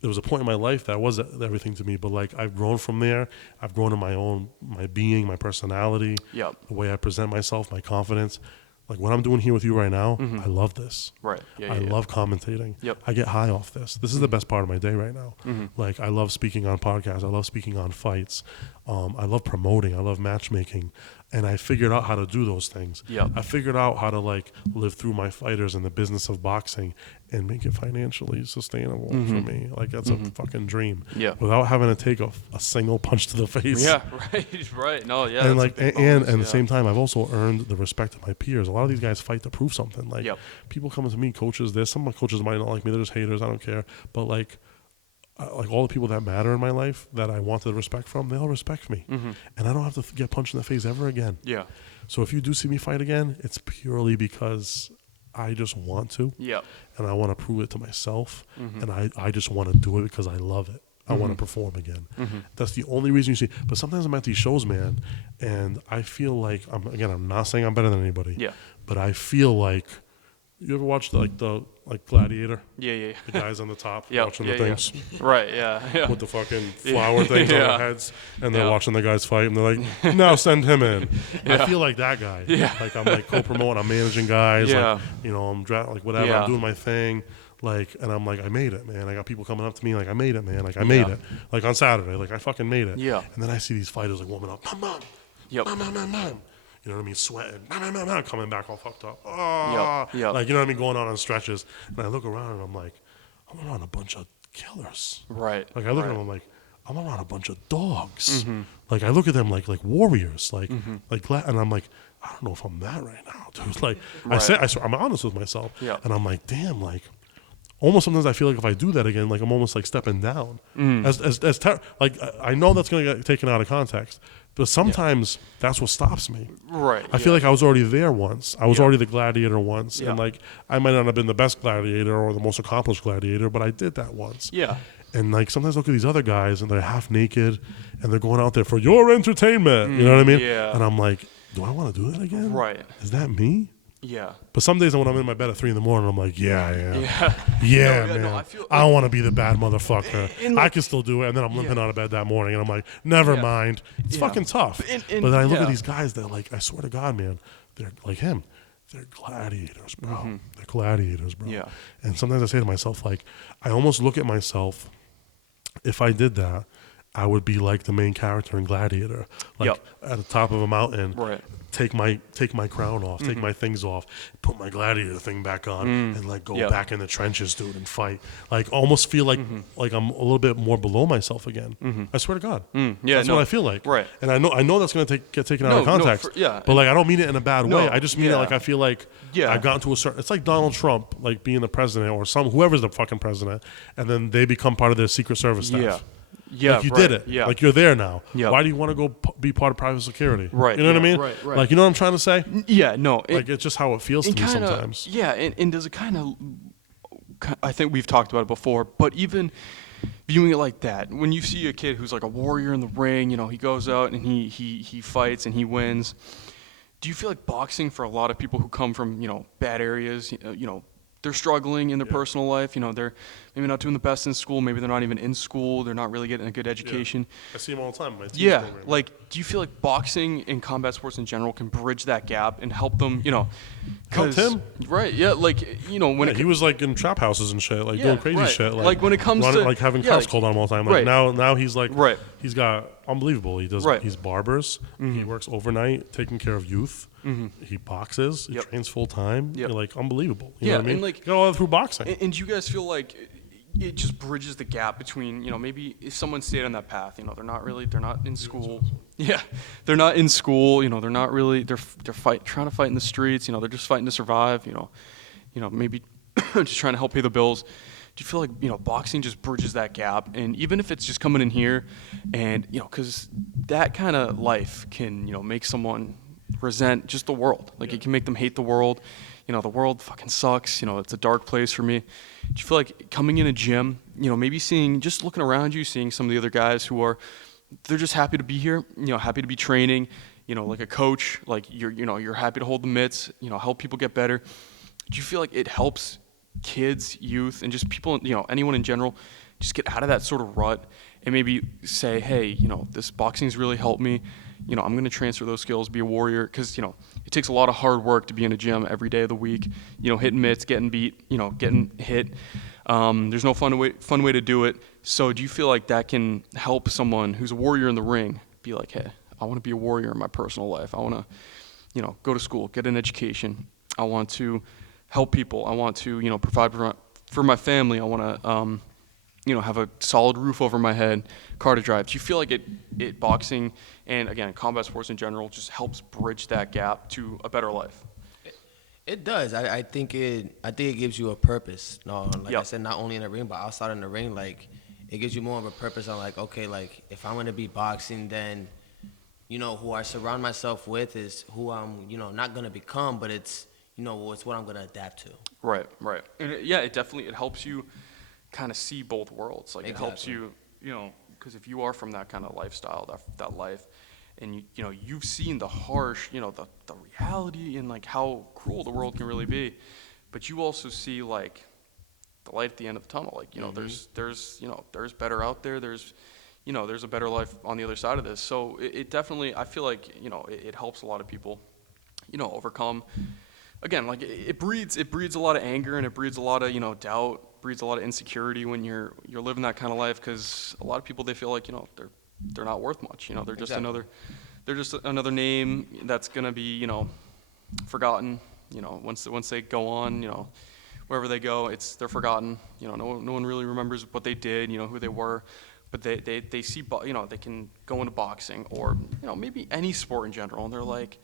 there was a point in my life that was everything to me, but like I've grown from there. I've grown in my being, my personality, the way I present myself, my confidence. Like what I'm doing here with you right now, I love this. I love commentating. I get high off this. This is the best part of my day right now. Like I love speaking on podcasts. I love speaking on fights. I love promoting. I love matchmaking. And I figured out how to do those things. I figured out how to like live through my fighters in the business of boxing and make it financially sustainable for me. Like that's a fucking dream. Without having to take a single punch to the face. Right. No, and like and at the same time, I've also earned the respect of my peers. A lot of these guys fight to prove something. Like people coming to me, coaches. Some of my coaches might not like me. They're just haters. I don't care. But like all the people that matter in my life that I wanted respect from, they all respect me. And I don't have to get punched in the face ever again. So if you do see me fight again, it's purely because I just want to. And I want to prove it to myself. And I just want to do it because I love it. I want to perform again. That's the only reason you see. But sometimes I'm at these shows, man, and I feel like, I'm not saying I'm better than anybody. But I feel like, you ever watch the Gladiator? The guys on the top watching the things. With the fucking flower things on their heads, and they're watching the guys fight, and they're like, "Now send him in." I feel like that guy. Like I'm like co-promoting, I'm managing guys. Like, you know, I'm like whatever. I'm doing my thing. Like, and I'm like, I made it, man. I got people coming up to me like, I made it, man. Like I made it. Like on Saturday, like I fucking made it. And then I see these fighters like warming up, mom. You know what I mean? Sweating, coming back all fucked up. Like, you know what I mean? Going on stretches. And I look around and I'm like, I'm around a bunch of killers. Like, I look at them, I'm like, I'm around a bunch of dogs. Like, I look at them like warriors. Like, and I'm like, I don't know if I'm that right now, dude. Like, I'm honest with myself. And I'm like, damn, like, almost sometimes I feel like if I do that again, like, I'm almost like stepping down. Like, I know that's going to get taken out of context. But sometimes that's what stops me. I feel like I was already there once. I was already the gladiator once. And like, I might not have been the best gladiator or the most accomplished gladiator, but I did that once. And like, sometimes I look at these other guys and they're half naked and they're going out there for your entertainment. You know what I mean? And I'm like, do I want to do that again? Is that me? Yeah. But some days when I'm in my bed at 3 a.m, I'm like, yeah, Yeah. man. No, I feel I don't want to be the bad motherfucker. And, I can still do it. And then I'm limping out of bed that morning, and I'm like, never Yeah. mind. It's Yeah. fucking tough. And- but then I look yeah. at these guys that, like, I swear to God, man, they're like him. They're gladiators, bro. They're gladiators, bro. Yeah. And sometimes I say to myself, like, I almost look at myself, if I did that, I would be like the main character in Gladiator, like Yep. at the top of a mountain. Right. Take my crown off, take my things off, put my gladiator thing back on, and like go Yep. back in the trenches, dude, and fight. Like almost feel like I'm a little bit more below myself again. I swear to God, Yeah, that's no, what I feel like. right. And I know that's gonna get taken out No, of no, context. yeah. But like I don't mean it in a bad No, way. I just mean it yeah. like I feel like Yeah. I've gotten to a certain. It's like Donald Trump, like being the president or whoever's the fucking president, and then they become part of their Secret Service staff. Yeah. Yeah. Like you right. did it. Yeah. Like you're there now. Yep. Why do you want to go be part of private security? Right, You know what I yeah, mean? right, right. Like you know what I'm trying to say? Yeah. No. Like it's just how it feels to me kinda, sometimes. Yeah, and does it kind of? I think we've talked about it before, but even viewing it like that, when you see a kid who's like a warrior in the ring, he goes out and he fights and he wins. Do you feel like boxing for a lot of people who come from bad areas, they're struggling in their personal life, they're maybe not doing the best in school, maybe they're not even in school, they're not really getting a good education. I see them all the time in my team's Yeah, program. like, do you feel like boxing and combat sports in general can bridge that gap and help them, Helped 'cause- him? Right, yeah, like, when Yeah, he was like in trap houses and shit, like Yeah, doing crazy right. shit, Like, when it comes running, to- like having yeah, cops like- called on him all the time. Like right. now he's like Right. he's got unbelievable. Right. He's barbers. He works overnight, taking care of youth. He boxes. He Yep. trains full time. Yep. Like unbelievable. You Yeah, know what I mean? and, like- He got all that through boxing. And do you guys feel like it just bridges the gap between, maybe if someone stayed on that path, they're not in school. Yeah, they're not in school, they're not really, they're trying to fight in the streets, they're just fighting to survive, maybe just trying to help pay the bills. Do you feel like, boxing just bridges that gap? And even if it's just coming in here and, because that kind of life can, make someone resent just the world. Like it can make them hate the world. The world fucking sucks. It's a dark place for me. Do you feel like coming in a gym, maybe just looking around you, seeing some of the other guys they're just happy to be here, happy to be training, like a coach, like you're happy to hold the mitts, help people get better. Do you feel like it helps kids, youth, and just people, anyone in general, just get out of that sort of rut and maybe say, hey, this boxing's really helped me. I'm going to transfer those skills, be a warrior, because, it takes a lot of hard work to be in a gym every day of the week, hitting mitts, getting beat, getting hit. There's no fun way to do it. So do you feel like that can help someone who's a warrior in the ring be like, hey, I want to be a warrior in my personal life. I want to, go to school, get an education. I want to help people. I want to, provide for my family. I want to, have a solid roof over my head, car to drive. Do you feel like it boxing and, again, combat sports in general just helps bridge that gap to a better life? It does. I think it gives you a purpose. No, like I Yep. said, not only in the ring, but outside in the ring. Like it gives you more of a purpose on like, okay, like if I'm gonna be boxing, then who I surround myself with is who I'm, not gonna become, but it's it's what I'm gonna adapt to. Right. And it definitely helps you kind of see both worlds. Like it helps you, because if you are from that kind of lifestyle, that life, and you've seen the harsh, the reality and like how cruel the world can really be, but you also see like the light at the end of the tunnel. Like there's better out there. There's a better life on the other side of this. So it definitely, I feel like it helps a lot of people, overcome. Again, like it breeds a lot of anger and it breeds a lot of doubt, breeds a lot of insecurity when you're living that kind of life, because a lot of people, they feel like they're not worth much. They're just another name that's gonna be forgotten. Once they go on, wherever they go, they're forgotten. No one really remembers what they did, who they were, but they see they can go into boxing or maybe any sport in general, and they're like,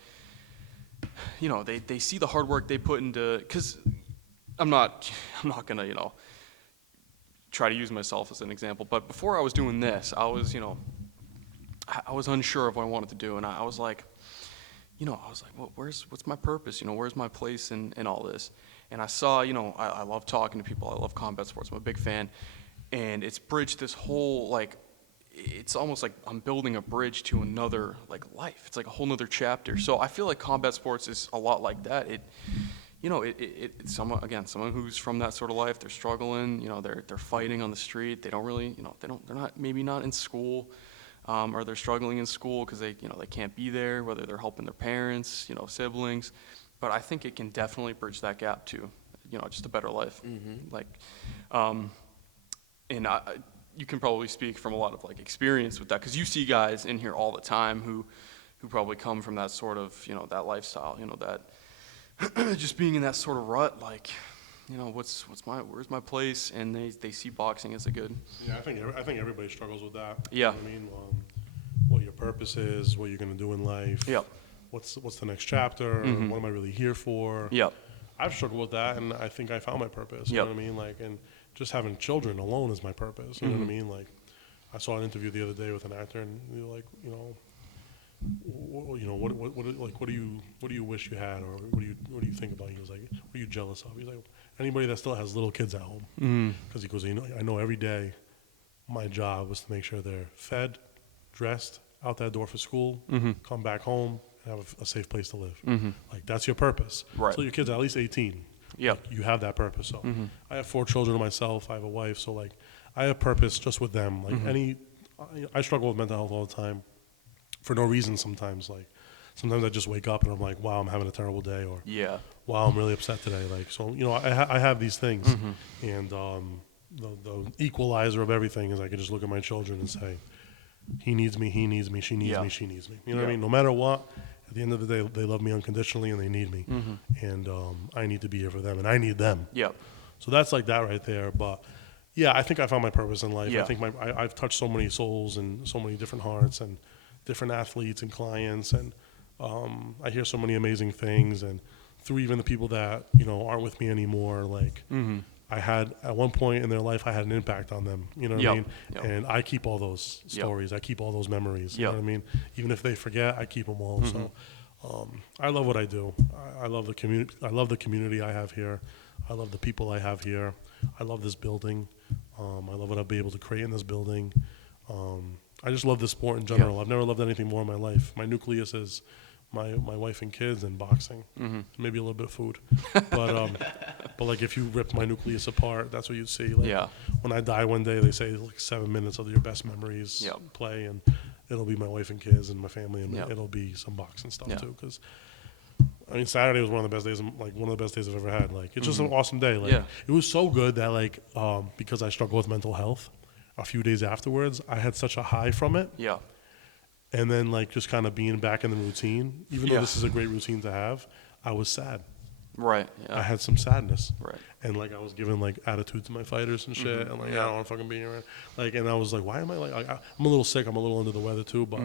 they see the hard work they put into. Because I'm not gonna try to use myself as an example, but before I was doing this, I was I was unsure of what I wanted to do, and I was like, well, what's my purpose? Where's my place in all this? And I saw, I love talking to people. I love combat sports. I'm a big fan, and it's bridged this whole it's almost like I'm building a bridge to another like life. It's like a whole nother chapter. So I feel like combat sports is a lot like that. It's someone who's from that sort of life. They're struggling. They're fighting on the street. They don't really, they're not maybe not in school, or they're struggling in school because they can't be there. Whether they're helping their parents, siblings, but I think it can definitely bridge that gap to, just a better life. And you can probably speak from a lot of like experience with that because you see guys in here all the time who probably come from that sort of that lifestyle, that just being in that sort of rut, like where's my place, and they see boxing as a good. Yeah, I think everybody struggles with that. Yeah. You know what I mean, what your purpose is, what you're gonna do in life. Yep. What's the next chapter? Mm-hmm. What am I really here for? Yep. I've struggled with that, and I think I found my purpose. You Yep. know what I mean? Like, and just having children alone is my purpose. You know what I mean? Like, I saw an interview the other day with an actor, and they were like, what do you wish you had, or what do you think about? He was like, what are you jealous of? He's like, anybody that still has little kids at home, because he goes, I know every day, my job was to make sure they're fed, dressed, out that door for school, come back home, and have a safe place to live. Like, that's your purpose. Right. So your kids are at least 18. Yep. Like, you have that purpose. So I have 4 children myself. I have a wife. So like, I have purpose just with them. Like I struggle with mental health all the time for no reason sometimes. Like, sometimes I just wake up and I'm like, wow, I'm having a terrible day, or Yeah. wow, I'm really upset today. Like, so, I have these things. And the equalizer of everything is I can just look at my children and say, he needs me, she needs me, she needs me. You know what I mean? No matter what, at the end of the day, they love me unconditionally and they need me. And I need to be here for them, and I need them. Yep. So that's like that right there. But yeah, I think I found my purpose in life. Yeah. I think I've touched so many souls and so many different hearts and different athletes and clients, and I hear so many amazing things. And through even the people that aren't with me anymore, like I had at one point in their life, I had an impact on them. You know what I mean? Yep. And I keep all those stories. I keep all those memories. You Yep. know what I mean? Even if they forget, I keep them all. So I love what I do. I love the community. I love the community I have here. I love the people I have here. I love this building. I love what I'll be able to create in this building. I just love the sport in general. I've never loved anything more in my life. My nucleus is my wife and kids and boxing, maybe a little bit of food. But like, if you rip my nucleus apart, that's what you see. Like, when I die one day, they say like 7 minutes of your best memories play, and it'll be my wife and kids and my family, and it'll be some boxing stuff too. Because I mean, Saturday was one of the best days, one of the best days I've ever had. Like, it's just an awesome day. Like, it was so good that like, because I struggle with mental health, a few days afterwards, I had such a high from it. Yeah. And then like, just kind of being back in the routine, even though this is a great routine to have, I was sad. Right. Yeah. I had some sadness. Right. And like, I was giving like attitude to my fighters and shit, and like, I don't want to fucking be here. Like, and I was like, why am I like, I'm a little sick, I'm a little under the weather too, but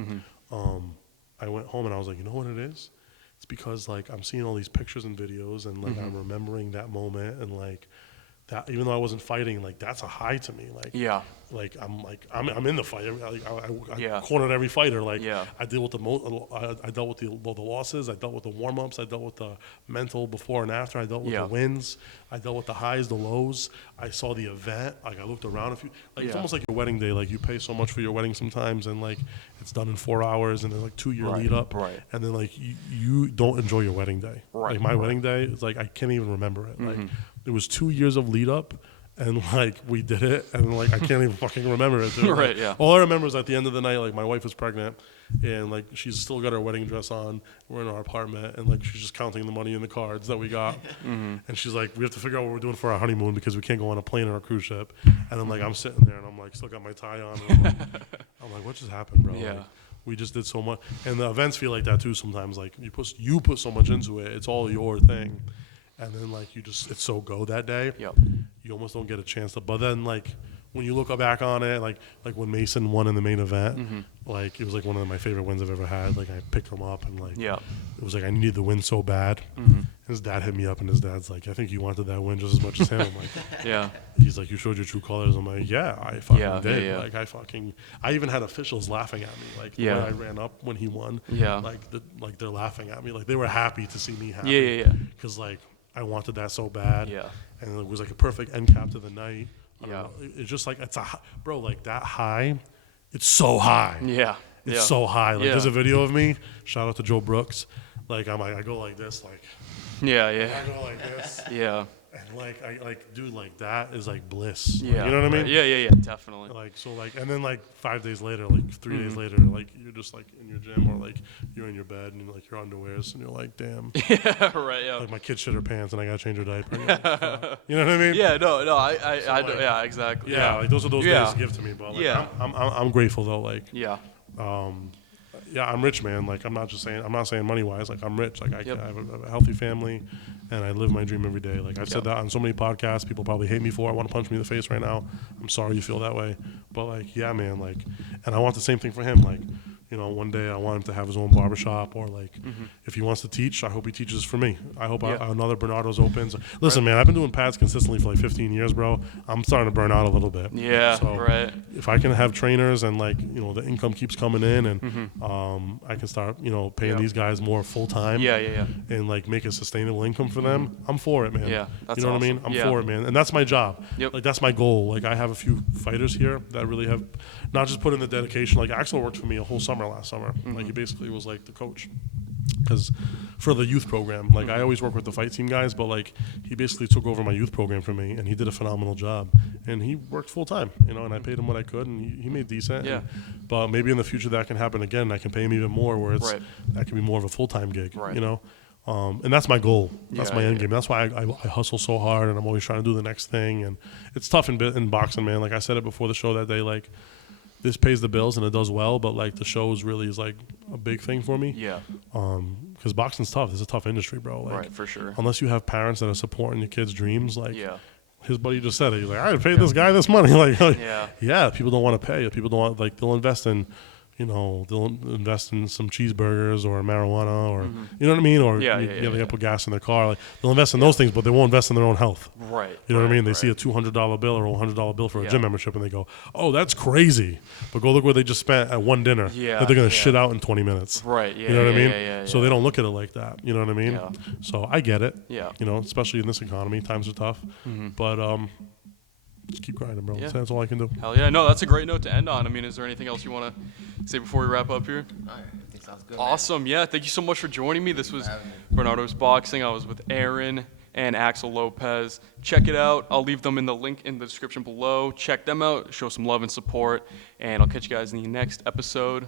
I went home and I was like, you know what it is? It's because like, I'm seeing all these pictures and videos, and like, I'm remembering that moment, and like, that, even though I wasn't fighting, like, that's a high to me. Like, I'm in the fight. I cornered every fighter. Like, I deal with I dealt with the losses. I dealt with the warm ups. I dealt with the mental before and after. I dealt with the wins. I dealt with the highs, the lows. I saw the event. Like, I looked around. It's almost like your wedding day. Like, you pay so much for your wedding sometimes, and like, it's done in 4 hours, and there's like 2 year lead up. Right. And then like, you don't enjoy your wedding day. Right. Like, my wedding day is like, I can't even remember it. Like, it was 2 years of lead up, and like, we did it, and like, I can't even fucking remember it. Dude. Right, Like, all I remember is at the end of the night, like, my wife was pregnant, and like, she's still got her wedding dress on. We're in our apartment, and like, she's just counting the money in the cards that we got, and she's like, we have to figure out what we're doing for our honeymoon because we can't go on a plane or a cruise ship. And I'm like, I'm sitting there, and I'm like, still got my tie on. And I'm like, what just happened, bro? Yeah. Like, we just did so much, and the events feel like that too sometimes. Like, you put so much into it, it's all your thing. And then, like, it's so go that day. Yep. You almost don't get a chance to. But then, like, when you look back on it, like when Mason won in the main event, like, it was like one of my favorite wins I've ever had. Like, I picked him up, and like, it was like I needed the win so bad. His dad hit me up, and his dad's like, I think you wanted that win just as much as him. I'm like, he's like, you showed your true colors. I'm like, yeah, I fucking did. Yeah. Like, I even had officials laughing at me. Like, the way I ran up when he won. Like, they're laughing at me. Like, they were happy to see me happy. Yeah. Because like, I wanted that so bad. Yeah. And it was like a perfect end cap to the night. I don't know. It's just like, bro, like, that high it's so high. Yeah. It's yeah. so high. Like Yeah. there's a video of me. Shout out to Joe Brooks. Like I go like this, like Yeah, I yeah. go like this, Yeah. and like I like dude, like that is like bliss. Like, Yeah. you know what I mean? Yeah, yeah, yeah, definitely. Like so like and then like 5 days later, like 3 days later, like you're just like in your gym or like you're in your bed and like your underwears and you're like, damn. Yeah, right, yeah. Like my kid shit her pants and I gotta change her diaper. And you're like, fuck. You know what I mean? Yeah, no, I like, yeah, exactly. Yeah, like those are those Yeah. days to give to me, but like, Yeah. I'm grateful though. Like, Yeah. yeah, I'm rich, man. Like, I'm not saying money wise. Like, I'm rich. Like, I Yep. have a healthy family, and I live my dream every day. Like, I've said that on so many podcasts. People probably hate me for. I want to punch me in the face right now. I'm sorry you feel that way, but like, yeah, man. Like, and I want the same thing for him. Like, you know, one day I want him to have his own barbershop, or like, if he wants to teach, I hope he teaches for me. I hope Yeah. another Bernardo's opens. Listen, man, I've been doing pads consistently for like 15 years, bro. I'm starting to burn out a little bit. Yeah, So right. if I can have trainers and like, you know, the income keeps coming in and I can start, you know, paying Yeah. these guys more full time. Yeah, yeah, yeah. And like make a sustainable income for them, I'm for it, man. Yeah, that's you know what I mean? awesome. I'm Yeah. for it, man. And that's my job. Yep. Like that's my goal. Like I have a few fighters here that really have not just put in the dedication. Like Axel worked for me a whole summer last summer. Like he basically was like the coach. Because for the youth program, like I always work with the fight team guys, but like he basically took over my youth program for me, and he did a phenomenal job. And he worked full time, you know, and I paid him what I could, and he made decent. Yeah. But maybe in the future that can happen again. I can pay him even more, where it's Right. that can be more of a full time gig, Right. you know. And that's my goal. That's Yeah, my yeah, end yeah. game. That's why I hustle so hard, and I'm always trying to do the next thing. And it's tough in boxing, man. Like I said it before the show that day, like this pays the bills and it does well, but like the shows really is like a big thing for me. Yeah. Because boxing's tough. It's a tough industry, bro. Like, Right, for sure. Unless you have parents that are supporting your kids' dreams, like Yeah. his buddy just said it. He's like, I paid this guy this money. like Yeah. yeah, people don't want to pay. People don't want, like, they'll invest in, you know, they'll invest in some cheeseburgers or marijuana or, you know what I mean? Or Yeah, they yeah. put gas in their car. Like they'll invest in those things, but they won't invest in their own health. Right. You know what I right, mean? They right. see a $200 bill or a $100 bill for a Yeah. gym membership and they go, oh, that's crazy. But go look what they just spent at one dinner Yeah, that they're going to yeah. shit out in 20 minutes. Right, yeah, You know what I yeah, mean? yeah, yeah, So yeah. they don't look at it like that. You know what I mean? Yeah. So I get it. Yeah. You know, especially in this economy, times are tough. But just keep grinding, bro. Yeah. That's all I can do. Hell yeah. No, that's a great note to end on. I mean, is there anything else you want to say before we wrap up here? I think sounds good. Awesome. Yeah. Thank you so much for joining me. This was having me. Bernardo's Boxing. I was with Aaron and Axel Lopez. Check it out. I'll leave them in the link in the description below. Check them out. Show some love and support. And I'll catch you guys in the next episode.